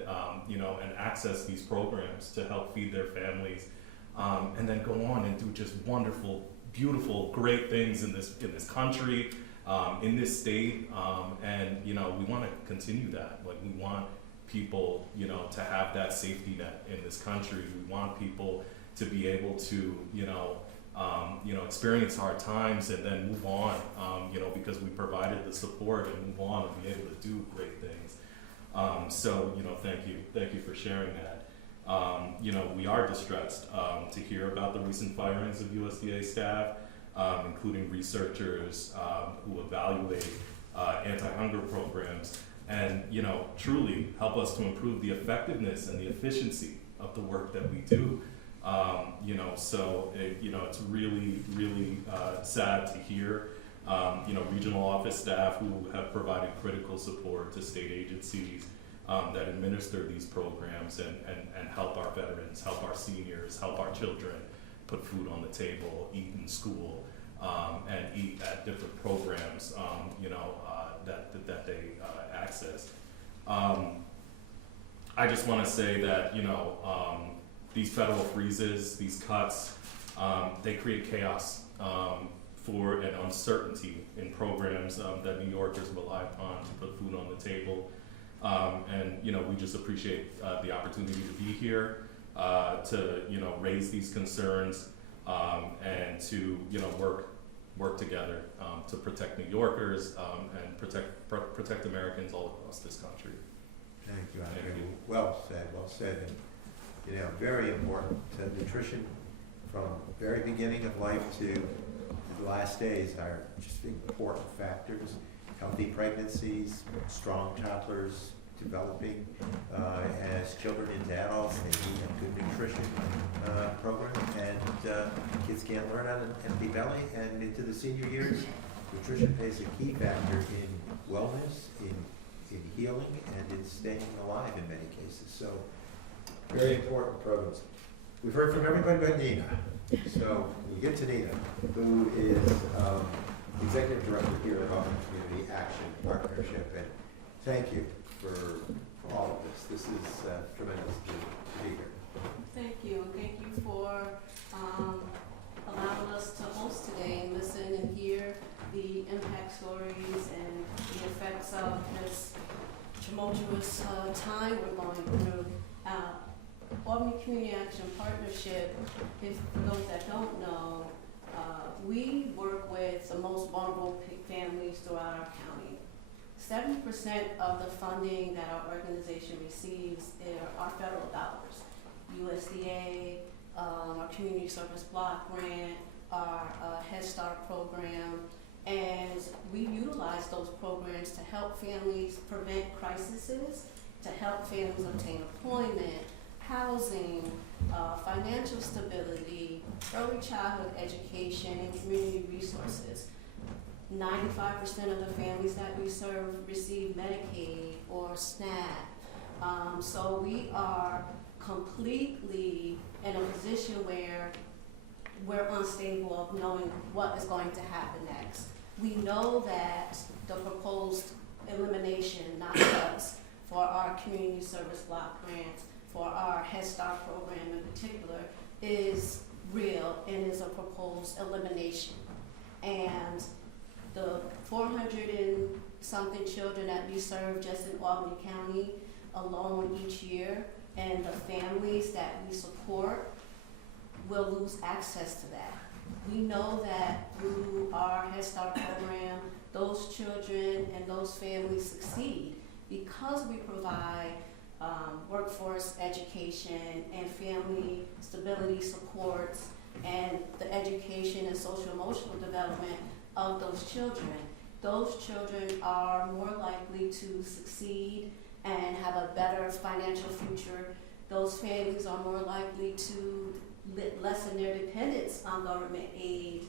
and access these programs to help feed their families, and then go on and do just wonderful, beautiful, great things in this country, in this state, and we want to continue that. Like, we want people, to have that safety net in this country. We want people to be able to, experience hard times and then move on, because we provided the support, and move on and be able to do great things. Thank you for sharing that. We are distressed to hear about the recent firings of USDA staff, including researchers who evaluate anti-hunger programs and, truly help us to improve the effectiveness and the efficiency of the work that we do. It's really, really sad to hear, regional office staff who have provided critical support to state agencies that administer these programs and help our veterans, help our seniors, help our children put food on the table, eat in school, and eat at different programs, that they access. I just want to say that, these federal freezes, these cuts, they create chaos for an uncertainty in programs that New Yorkers rely upon to put food on the table. We just appreciate the opportunity to be here, to raise these concerns, and to work together to protect New Yorkers and protect Americans all across this country. Thank you, Andre. Thank you. Well said. And, very important. Nutrition from the very beginning of life to the last days are just important factors. Healthy pregnancies, strong toddlers developing as children into adults. They need a good nutrition program, and kids can't learn on an empty belly. And into the senior years, nutrition plays a key factor in wellness, in healing, and in staying alive in many cases. So, very important programs. We've heard from everybody but Nina. So we get to Nina, who is Executive Director here at Albany Community Action Partnership. And thank you for all of this. This is tremendous to be here. Thank you. Thank you for allowing us to host today and listen and hear the impact stories and the effects of this tumultuous time we're going through. Albany Community Action Partnership, for those that don't know, we work with the most vulnerable families throughout our county. 70% of the funding that our organization receives are federal dollars. USDA, our Community Service Block Grant, our Head Start program, and we utilize those programs to help families prevent crises, to help families obtain employment, housing, financial stability, early childhood education, and community resources. 95% of the families that we serve receive Medicaid or SNAP. So we are completely in a position where we're unstable of knowing what is going to happen next. We know that the proposed elimination, not cuts, for our community service block grants, for our Head Start program in particular, is real and is a proposed elimination. And the 400 and something children that we serve just in Albany County alone each year, and the families that we support will lose access to that. We know that through our Head Start program, those children and those families succeed because we provide workforce education and family stability supports and the education and social emotional development of those children. Those children are more likely to succeed and have a better financial future. Those families are more likely to lessen their dependence on government aid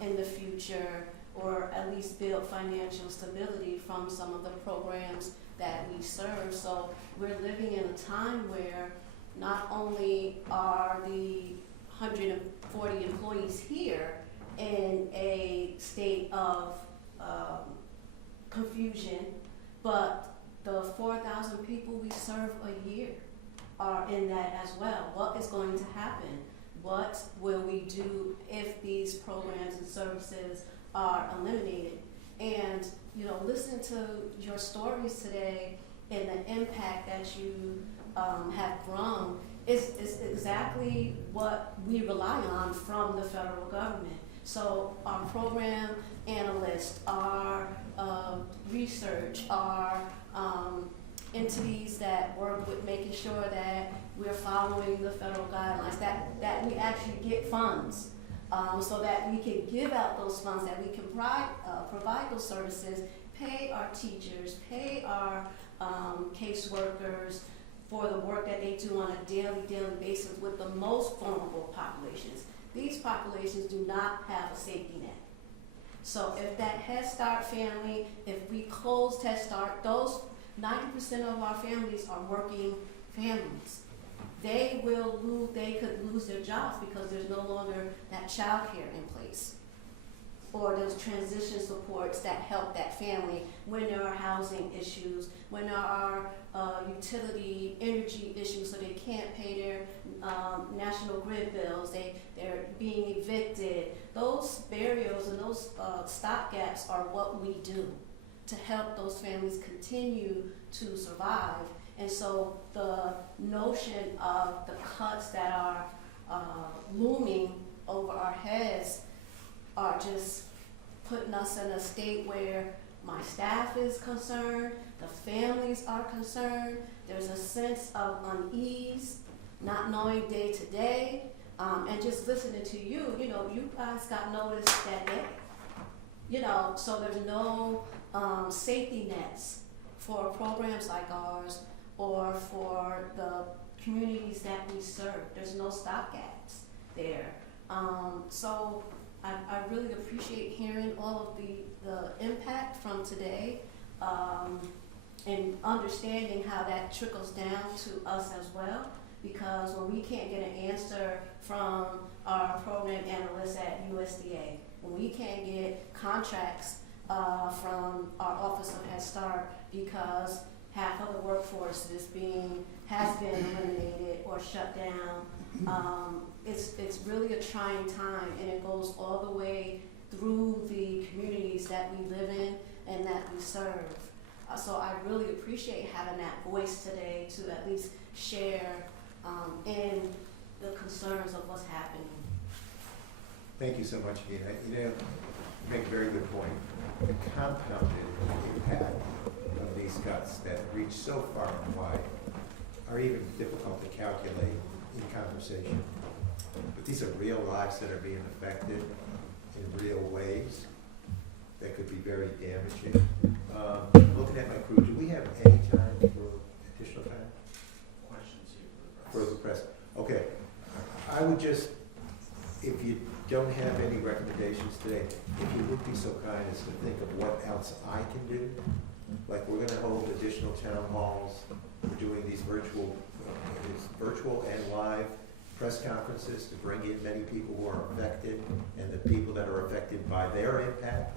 in the future, or at least build financial stability from some of the programs that we serve. So we're living in a time where not only are the 140 employees here in a state of confusion, but the 4,000 people we serve a year are in that as well. What is going to happen? What will we do if these programs and services are eliminated? And listen to your stories today and the impact that you have grown is exactly what we rely on from the federal government. So our program analysts, our research, our entities that work with making sure that we're following the federal guidelines, that we actually get funds, so that we can give out those funds, that we can provide those services, pay our teachers, pay our caseworkers for the work that they do on a daily basis with the most vulnerable populations. These populations do not have a safety net. So if that Head Start family, if we closed Head Start, those 90% of our families are working families. They could lose their jobs because there's no longer that child care in place, or those transition supports that help that family when there are housing issues, when there are utility, energy issues, so they can't pay their national grid bills, they're being evicted. Those barriers and those stopgaps are what we do to help those families continue to survive. And so the notion of the cuts that are looming over our heads are just putting us in a state where my staff is concerned, the families are concerned, there's a sense of unease, not knowing day to day, and just listening to you guys got notice that day. So there's no safety nets for programs like ours or for the communities that we serve. There's no stopgaps there. So I really appreciate hearing all of the impact from today, and understanding how that trickles down to us as well, because when we can't get an answer from our program analysts at USDA, when we can't get contracts from our Office of Head Start because half of the workforce has been eliminated or shut down, it's really a trying time, and it goes all the way through the communities that we live in and that we serve. So I really appreciate having that voice today to at least share in the concerns of what's happening. Thank you so much, Gina. You make a very good point. The compounded impact of these cuts that reach so far and wide are even difficult to calculate in conversation. but these are real lives that are being affected in real ways that could be very damaging. Looking at my crew, do we have any time for additional time? Questions here For the press? Okay. I would just, if you don't have any recommendations today, if you would be so kind as to think of what else I can do. Like, we're gonna hold additional town halls, we're doing these virtual and live press conferences to bring in many people who are affected and the people that are affected by their impact.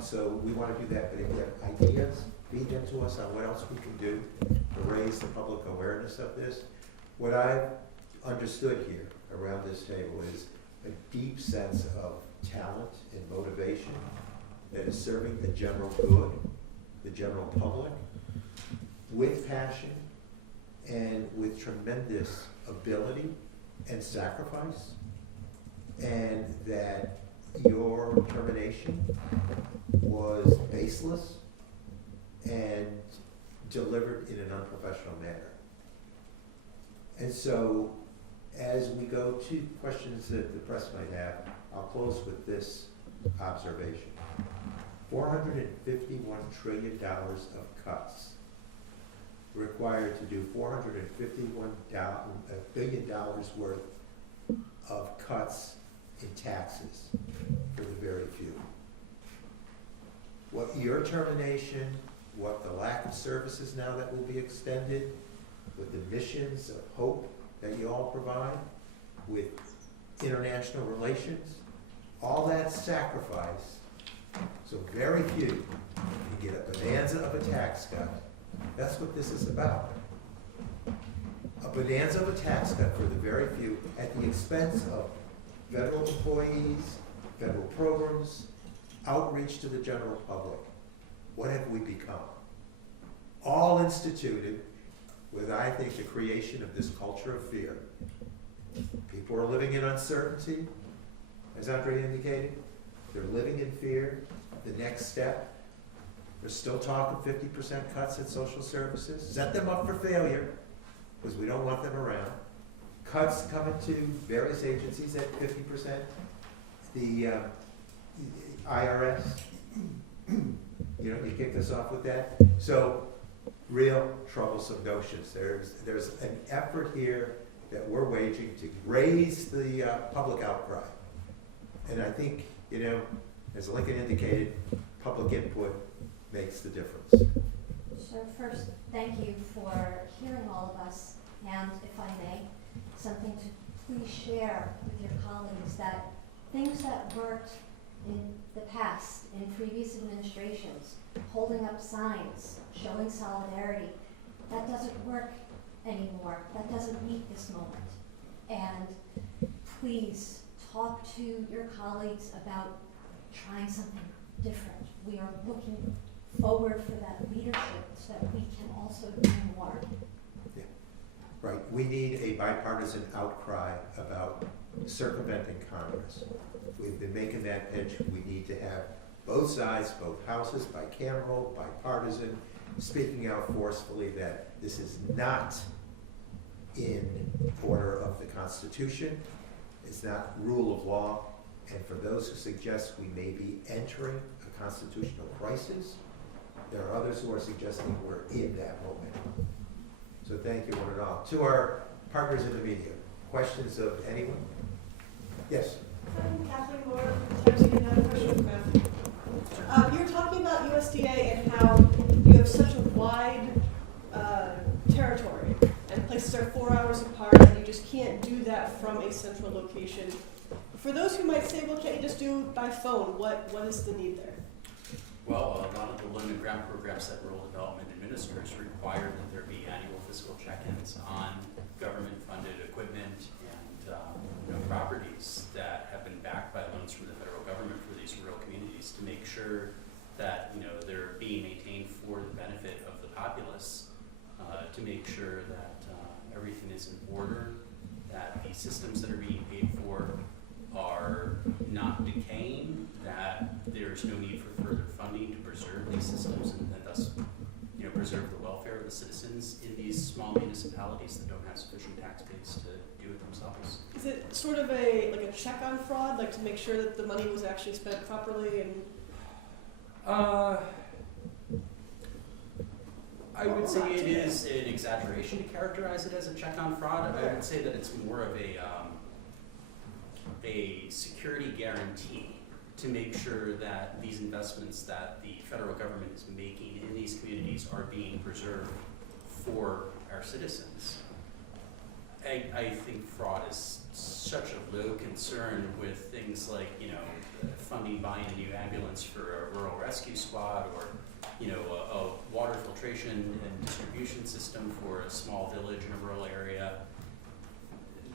So we wanna do that, but if you have ideas, feed them to us on what else we can do to raise the public awareness of this. What I've understood here around this table is a deep sense of talent and motivation that is serving the general good, the general public, with passion and with tremendous ability and sacrifice, and that your termination was baseless and delivered in an unprofessional manner. And so, as we go to questions that the press might have, I'll close with this observation. $451 trillion of cuts required to do $451 billion worth of cuts in taxes for the very few. What your termination, what the lack of services now that will be extended, with the missions of hope that you all provide, with international relations, all that sacrifice, so very few can get a bonanza of a tax cut. That's what this is about. A bonanza of a tax cut for the very few at the expense of federal employees, federal programs, outreach to the general public. What have we become? All instituted with, I think, the creation of this culture of fear. People are living in uncertainty, as Andre indicated. They're living in fear. The next step, there's still talk of 50% cuts in social services. Set them up for failure, because we don't want them around. Cuts coming to various agencies at 50%. The IRS, you kicked us off with that. So, real troublesome notions. There's an effort here that we're waging to raise the public outcry. And I think, as Lincoln indicated, public input makes the difference. So first, thank you for hearing all of us, and if I may, something to please share with your colleagues, that things that worked in the past, in previous administrations, holding up signs, showing solidarity, that doesn't work anymore. That doesn't meet this moment. And please talk to your colleagues about trying something different. We are looking forward for that leadership so that we can also do more. Yeah. Right. We need a bipartisan outcry about circumventing Congress. We've been making that pitch. We need to have both sides, both houses, bicameral, bipartisan, speaking out forcefully that this is not in order of the Constitution. It's not rule of law. And for those who suggest we may be entering a constitutional crisis, there are others who are suggesting we're in that moment. So thank you one and all. To our partners in the media, questions of anyone? Yes? Kathleen Moore, another question for Beth. You were talking about USDA and how you have such a wide territory, and places are 4 hours apart, and you just can't do that from a central location. For those who might say, well, can't you just do it by phone? What is the need there? Well, a lot of the limited grant programs that rural development administers require that there be annual physical check-ins on government-funded equipment and properties that have been backed by loans from the federal government for these rural communities to make sure that they're being maintained for the benefit of the populace, to make sure that everything is in order, that the systems that are being paid for are not decaying, that there's no need for further funding to preserve these systems and thus preserve the welfare of the citizens in these small municipalities that don't have sufficient tax base to do it themselves. Is it sort of like a check on fraud, like to make sure that the money was actually spent properly and? I would say it is an exaggeration to characterize it as a check on fraud. I would say that it's more of a security guarantee to make sure that these investments that the federal government is making in these communities are being preserved for our citizens. I think fraud is such a low concern with things like, you know, funding buying a new ambulance for a rural rescue squad, or, you know, a water filtration and distribution system for a small village in a rural area.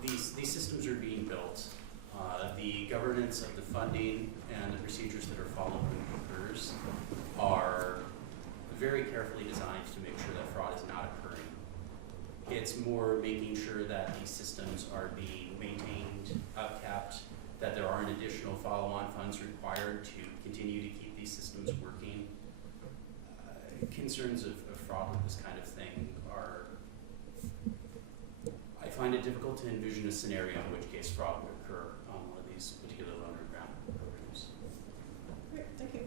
These systems are being built. The governance of the funding and the procedures that are followed when it occurs are very carefully designed to make sure that fraud is not occurring. It's more making sure that these systems are being maintained, upkept, that there aren't additional follow-on funds required to continue to keep these systems working. Concerns of fraud with this kind of thing are, I find it difficult to envision a scenario in which case fraud would occur on one of these particular underground programs. Great, thank you.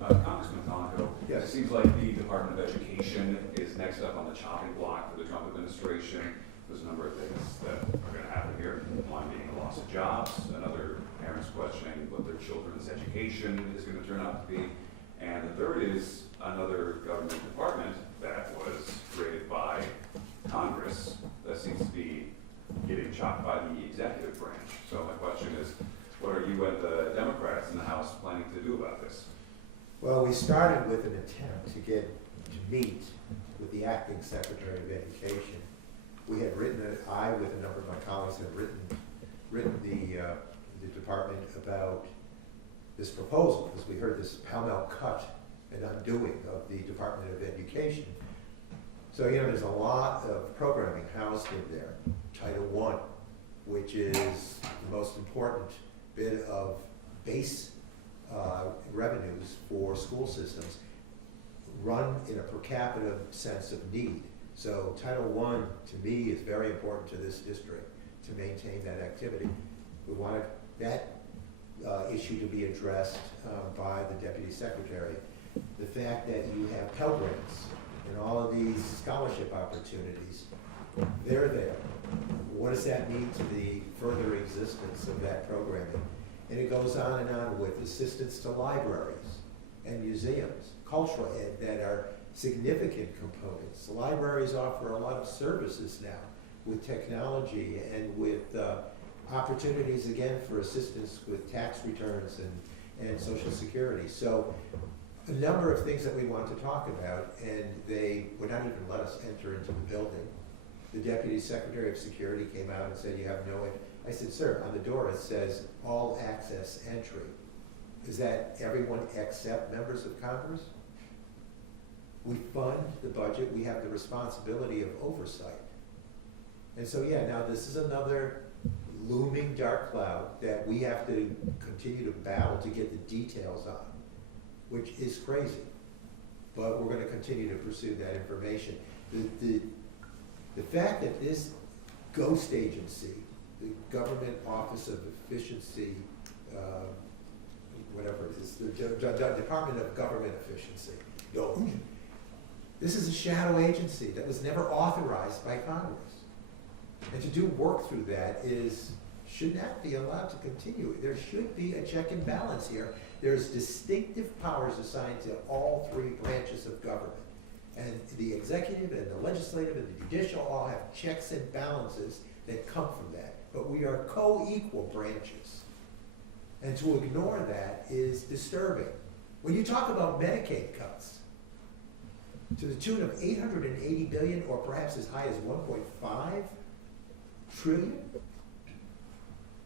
Congressman Tonko. Yes. It seems like the Department of Education is next up on the chopping block for the Trump administration. There's a number of things that are going to happen here. One being the loss of jobs, another parents questioning what their children's education is going to turn out to be, and the third is another government department that was created by Congress that seems to be getting chopped by the executive branch. So my question is, what are you and the Democrats in the House planning to do about this? Well, we started with an attempt to meet with the acting Secretary of Education. We had written, I with a number of my colleagues had written the department about this proposal, because we heard this pell-mell cut and undoing of the Department of Education. So, you know, there's a lot of programming housed in there. Title I, which is the most important bit of base revenues for school systems, run in a per capita sense of need. So Title I, to me, is very important to this district to maintain that activity. We wanted that issue to be addressed by the Deputy Secretary. The fact that you have Pell Grants and all of these scholarship opportunities, they're there. What does that mean to the further existence of that programming? And it goes on and on with assistance to libraries and museums, cultural ed, that are significant components. The libraries offer a lot of services now with technology and with opportunities, again, for assistance with tax returns and Social Security. So a number of things that we want to talk about, and they would not even let us enter into the building. The Deputy Secretary of Security came out and said, you have no, I said, sir, on the door it says all access entry. Is that everyone except members of Congress? We fund the budget, we have the responsibility of oversight. And so, yeah, now this is another looming dark cloud that we have to continue to battle to get the details on, which is crazy. But we're going to continue to pursue that information. The fact that this ghost agency, the Government Office of Efficiency, whatever it is, the Department of Government Efficiency, this is a shadow agency that was never authorized by Congress. And to do work through that should not be allowed to continue. There should be a check and balance here. There's distinctive powers assigned to all three branches of government. And the executive and the legislative and the judicial all have checks and balances that come from that. But we are co-equal branches. And to ignore that is disturbing. When you talk about Medicaid cuts, to the tune of $880 billion, or perhaps as high as $1.5 trillion,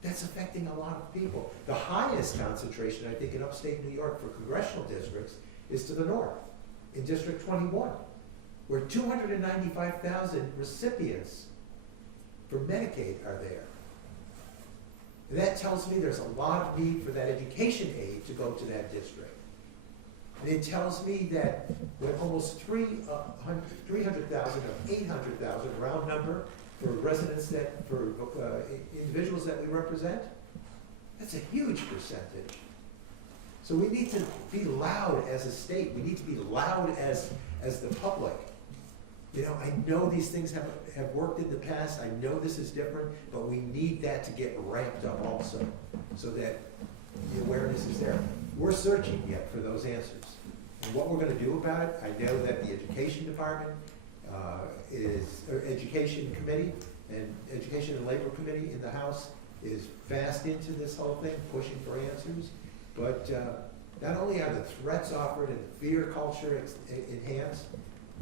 that's affecting a lot of people. The highest concentration, I think, in upstate New York for congressional districts is to the north, in District 21, where 295,000 recipients for Medicaid are there. And that tells me there's a lot of need for that education aid to go to that district. And it tells me that when almost 300,000 of 800,000, round number, for residents that, for individuals that we represent, that's a huge percentage. So we need to be loud as a state. We need to be loud as the public. You know, I know these things have worked in the past. I know this is different, but we need that to get ramped up also, so that the awareness is there. We're searching yet for those answers. And what we're gonna do about it, I know that the Education Department or Education Committee and Education and Labor Committee in the House is fast into this whole thing, pushing for answers. But not only are the threats offered and the fear culture enhanced,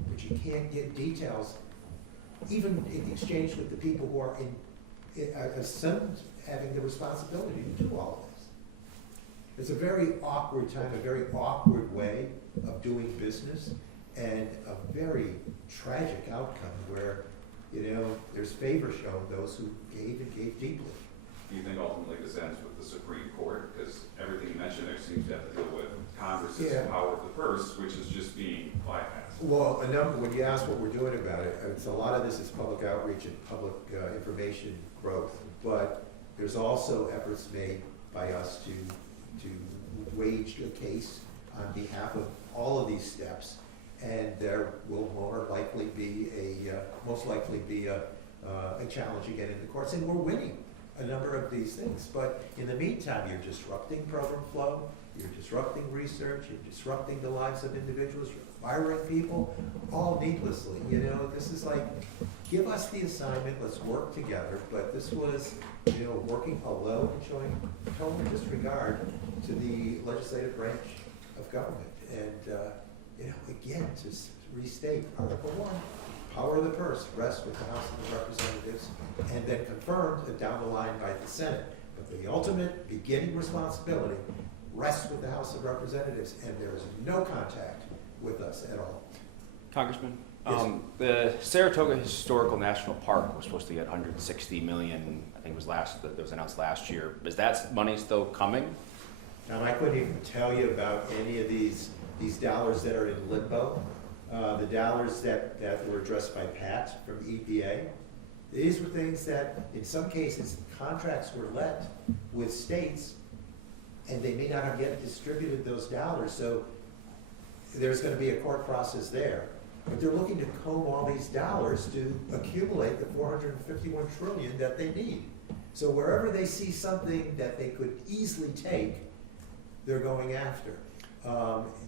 but you can't get details, even in exchange with the people who are assumed having the responsibility to do all of this. It's a very awkward time, a very awkward way of doing business, and a very tragic outcome where, you know, there's favor shown those who gave and gave deeply. Do you think ultimately this ends with the Supreme Court? Because everything you mentioned there seems to have to deal with Congress's power of the purse, which is just being bypassed. Well, when you ask what we're doing about it, it's a lot of this is public outreach and public information growth, but there's also efforts made by us to wage a case on behalf of all of these steps, and there will most likely be a challenge again in the courts, and we're winning a number of these things. But in the meantime, you're disrupting program flow, you're disrupting research, you're disrupting the lives of individuals, you're firing people, all needlessly. You know, this is like, give us the assignment, let's work together. But this was, you know, working alone, showing total disregard to the legislative branch of government. And, you know, again, to restate Article 1, power of the purse rests with the House of Representatives, and then confirmed down the line by the Senate. But the ultimate beginning responsibility rests with the House of Representatives, and there is no contact with us at all. Congressman, Yes. the Saratoga Historical National Park was supposed to get $160 million. I think it was that was announced last year. Is that money still coming? I couldn't even tell you about any of these dollars that are in limbo. The dollars that were addressed by Pat from EPA. These were things that, in some cases, contracts were let with states, and they may not have yet distributed those dollars. So there's going to be a court process there. But they're looking to comb all these dollars to accumulate the $451 trillion that they need. So wherever they see something that they could easily take, they're going after.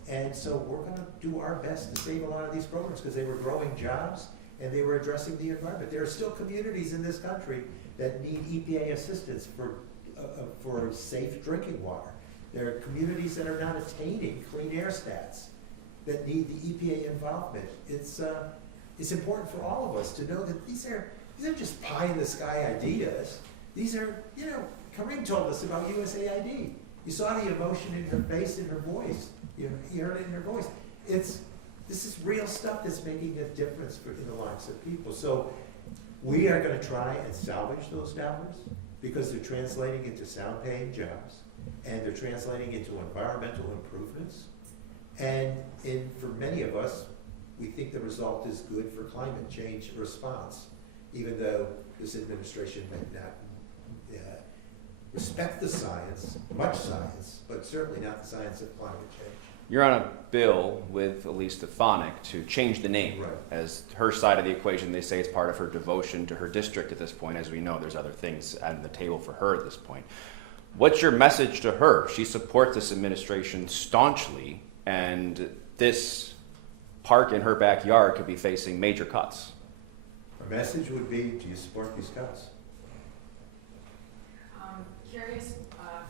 And so we're going to do our best to save a lot of these programs because they were growing jobs and they were addressing the environment. There are still communities in this country that need EPA assistance for safe drinking water. There are communities that are not attaining clean air stats that need the EPA involvement. It's important for all of us to know that these are just pie in the sky ideas. These are, you know, Kareem told us about USAID. You saw the emotion in her face, in her voice. You heard it in her voice. This is real stuff that's making a difference in the lives of people. So we are going to try and salvage those dollars because they're translating into sound-paying jobs and they're translating into environmental improvements. And for many of us, we think the result is good for climate change response, even though this administration may not respect the science, much science, but certainly not the science of climate change. You're on a bill with Elise Stefanik to change the name. Right. As her side of the equation, they say it's part of her devotion to her district at this point. As we know, there's other things on the table for her at this point. What's your message to her? She supports this administration staunchly, and this park in her backyard could be facing major cuts. Our message would be, do you support these cuts? Curious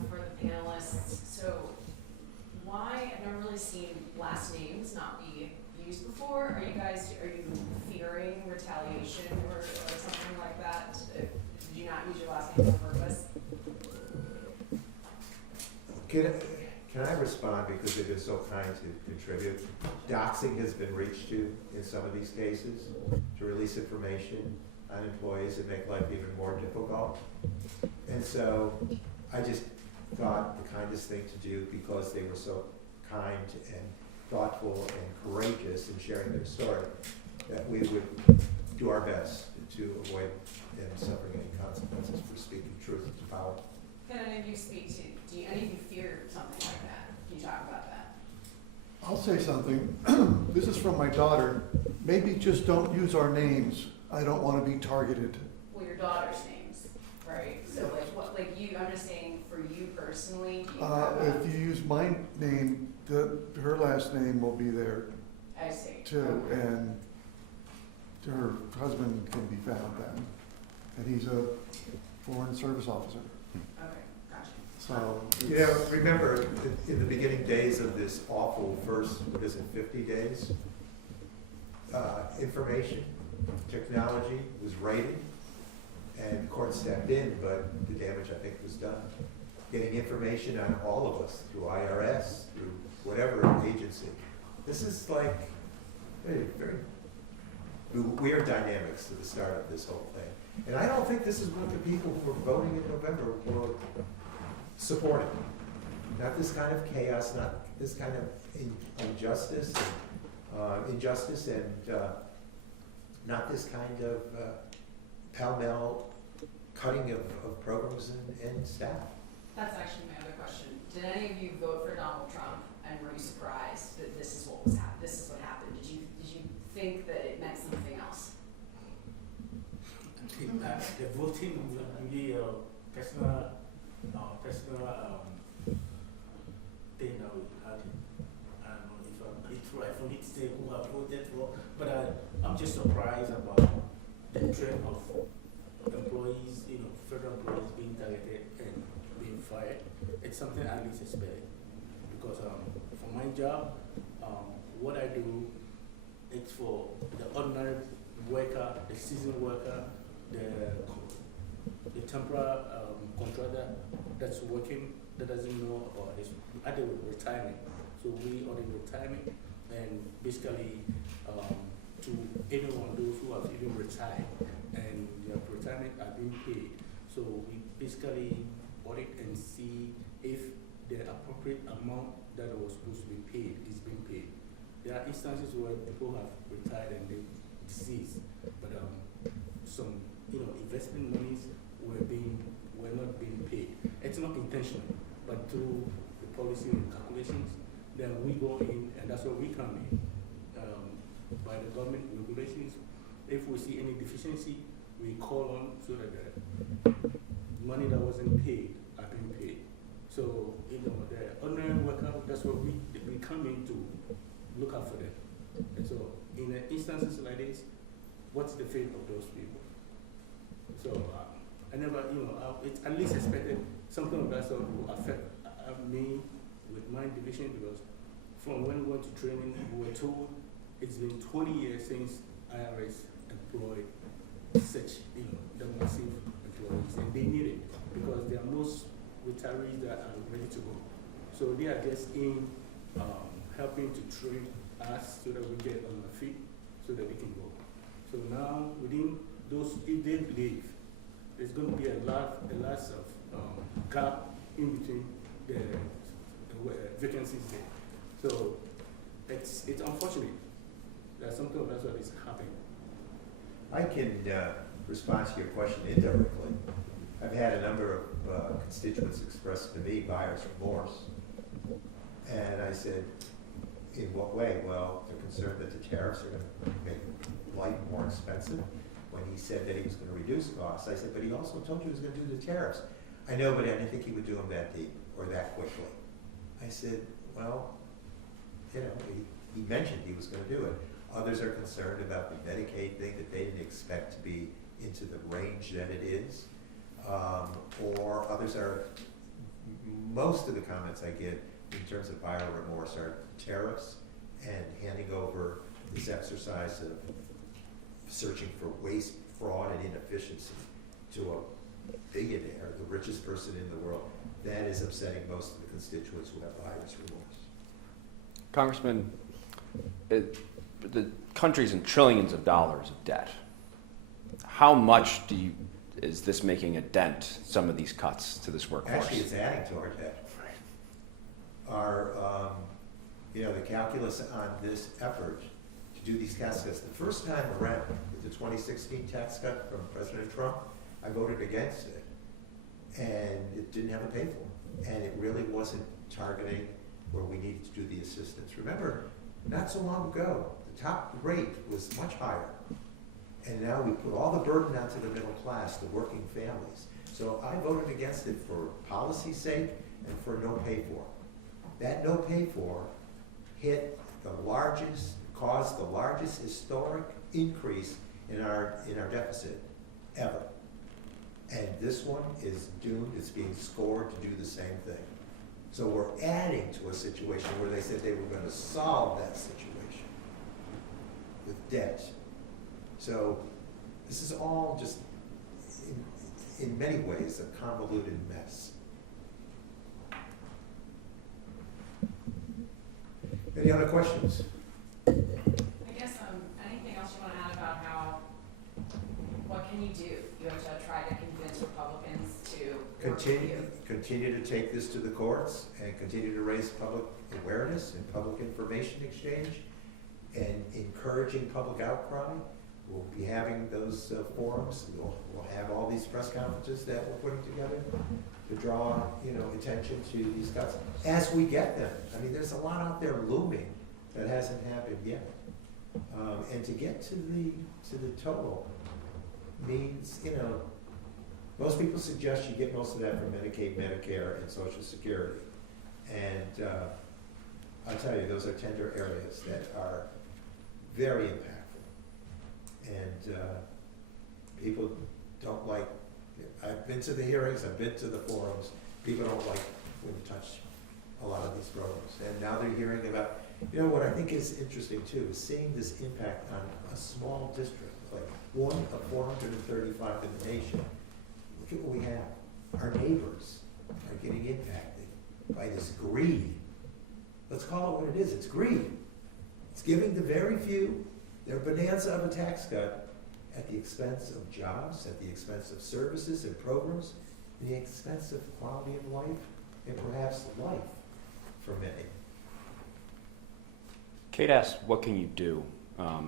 for the panelists, so why, I've never really seen last names not be used before. Are you fearing retaliation or something like that? Did you not use your last name on purpose? Can I respond because they've been so kind to contribute? Doxing has been reached to in some of these cases to release information on employees and make life even more difficult. And so I just thought the kindest thing to do, because they were so kind and thoughtful and courageous in sharing their story, that we would do our best to avoid them suffering any consequences for speaking truth to power. Can any of you speak to, do any of you fear something like that? Can you talk about that? I'll say something. This is from my daughter. Maybe just don't use our names. I don't want to be targeted. Well, your daughter's names, right? So like what, like you, I'm just saying for you personally, do you have If you use my name, her last name will be there I see. too, Okay. and her husband can be found then. And he's a foreign service officer. Okay, gotcha. So, You know, remember, in the beginning days of this awful first, 50 days, information, technology was raided, and the court stepped in, but the damage, I think, was done. Getting information on all of us, through IRS, through whatever agency. This is like very weird dynamics to the start of this whole thing. And I don't think this is what the people who were voting in November were supporting. Not this kind of chaos, not this kind of injustice, and not this kind of pell-mell cutting of programs and staff. That's actually my other question. Did any of you vote for Donald Trump, and were you surprised that this is what was this is what happened? Did you think that it meant something else? The voting will be a personal thing that we had. I don't know if it's right for me to say who I voted for, but I'm just surprised about the trend of employees, federal employees being targeted and being fired. It's something I least expect, because for my job, what I do, it's for the ordinary worker, the seasonal worker, the temporary contractor that's working, that doesn't know, or is either retirement. So we are in retirement, and basically to anyone, those who have even retired and their retirement are being paid. So we basically audit and see if the appropriate amount that was supposed to be paid is being paid. There are instances where people have retired and they deceased, but some investment monies were not being paid. It's not intentional, but through the policy and calculations, then we go in, and that's where we come in. By the government regulations, if we see any deficiency, we call on so that the money that wasn't paid are being paid. So the ordinary worker, that's where we come in to look out for them. And so in instances like this, what's the fate of those people? So I never, it's at least expected something of that sort will affect me with my division, because from when we went to training, we were told it's been 20 years since IRS employed such, the massive employees, and they need it because there are most retirees that are ready to go. So they are just in helping to train us so that we get on our feet so that we can go. So now within those, if they leave, there's going to be a lot of gap in between the vacancies there. So it's unfortunate that something of that sort is happening. I can respond to your question indirectly. I've had a number of constituents express to me buyer's remorse. And I said, in what way? Well, they're concerned that the tariffs are going to make life more expensive. When he said that he was going to reduce costs, I said, but he also told you he was going to do the tariffs. I know, but I didn't think he would do them that deep or that quickly. I said, well, he mentioned he was going to do it. Others are concerned about the Medicaid thing, that they didn't expect to be into the range that it is. Or others are, most of the comments I get in terms of buyer remorse are tariffs and handing over this exercise of searching for waste, fraud, and inefficiency to a billionaire, the richest person in the world. That is upsetting most of the constituents who have buyer's remorse. Congressman, the country's in trillions of dollars of debt. How much is this making a dent, some of these cuts to this workforce? Actually, it's adding to our debt. Our the calculus on this effort to do these tax cuts. The first time around, with the 2016 tax cut from President Trump, I voted against it. And it didn't have a pay for. And it really wasn't targeting where we needed to do the assistance. Remember, not so long ago, the top rate was much higher. And now we put all the burden onto the middle class, the working families. So I voted against it for policy's sake and for no pay for. That no pay for caused the largest historic increase in our deficit ever. And this one is doomed, it's being scored to do the same thing. So we're adding to a situation where they said they were going to solve that situation with debt. So this is all just, in many ways, a convoluted mess. Any other questions? I guess, anything else you want to add about what can you do? You have to try to convince Republicans to work with you. Continue to take this to the courts and continue to raise public awareness and public information exchange and encouraging public outcry. We'll be having those forums. We'll have all these press conferences that we're putting together to draw, attention to these cuts as we get them. I mean, there's a lot out there looming that hasn't happened yet, and to get to the total means, most people suggest you get most of that from Medicaid, Medicare, and Social Security, and I'll tell you, those are tender areas that are very impactful. And people don't like, I've been to the hearings, I've been to the forums, people don't like when you touch a lot of these programs. And now they're hearing about, what I think is interesting too, is seeing this impact on a small district, like one of 435 in the nation. Look at what we have. Our neighbors are getting impacted by this greed. Let's call it what it is, it's greed. It's giving the very few their bonanza of a tax cut at the expense of jobs, at the expense of services and programs, at the expense of quality of life, and perhaps life for many. Kate asked, what can you do?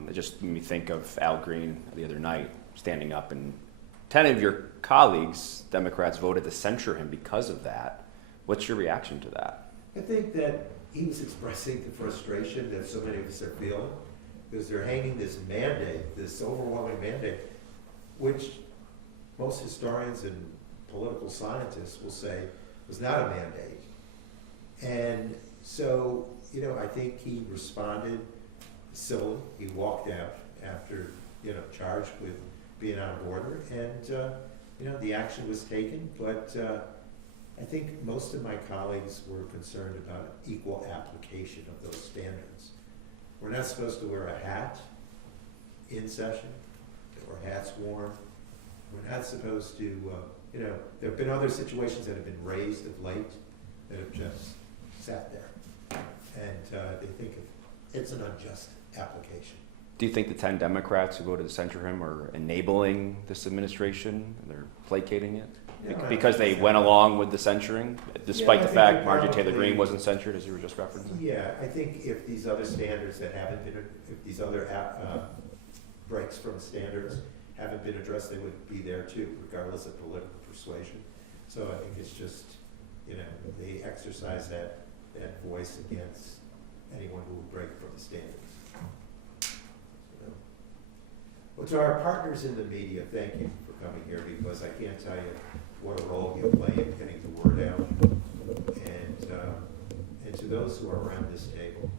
It just made me think of Al Green the other night standing up, and 10 of your colleagues, Democrats, voted to censure him because of that. What's your reaction to that? I think that he was expressing the frustration that so many of us are feeling, because they're hanging this mandate, this overwhelming mandate, which most historians and political scientists will say was not a mandate. And so, I think he responded civilly. He walked out after, charged with being out of order, and, the action was taken, but I think most of my colleagues were concerned about equal application of those standards. We're not supposed to wear a hat in session, or hats worn. We're not supposed to, there have been other situations that have been raised of late that have just sat there. And they think it's an unjust application. Do you think the 10 Democrats who voted to censure him are enabling this administration? They're placating it? Yeah, Because they went along with the censuring, despite the I think fact they're Marjorie Taylor probably- Greene wasn't censured, as you were just referencing? Yeah, I think if these other standards that haven't been, if these other breaks from standards haven't been addressed, they would be there too, regardless of political persuasion. So I think it's just, they exercise that voice against anyone who would break from the standards. Well, to our partners in the media, thank you for coming here, because I can't tell you what a role you play in getting the word out. And to those who are around this table,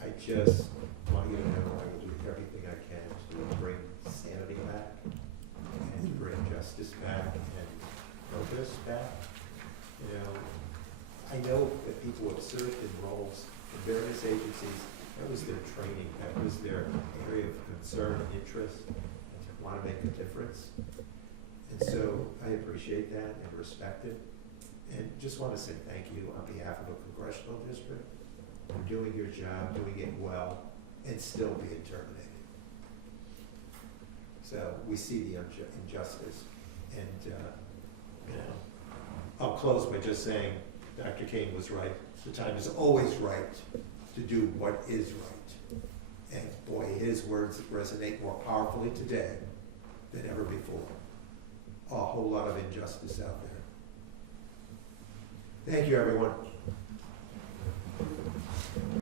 I just want you to know I will do everything I can to bring sanity back, and to bring justice back, and purpose back. I know that people have served in roles in various agencies. That was their training, that was their area of concern and interest, and to want to make a difference. And so I appreciate that and respect it. And just want to say thank you on behalf of a congressional district for doing your job, doing it well, and still being terminated. So we see the injustice. And I'll close by just saying Dr. King was right. The time is always right to do what is right. And boy, his words resonate more powerfully today than ever before. A whole lot of injustice out there. Thank you, everyone.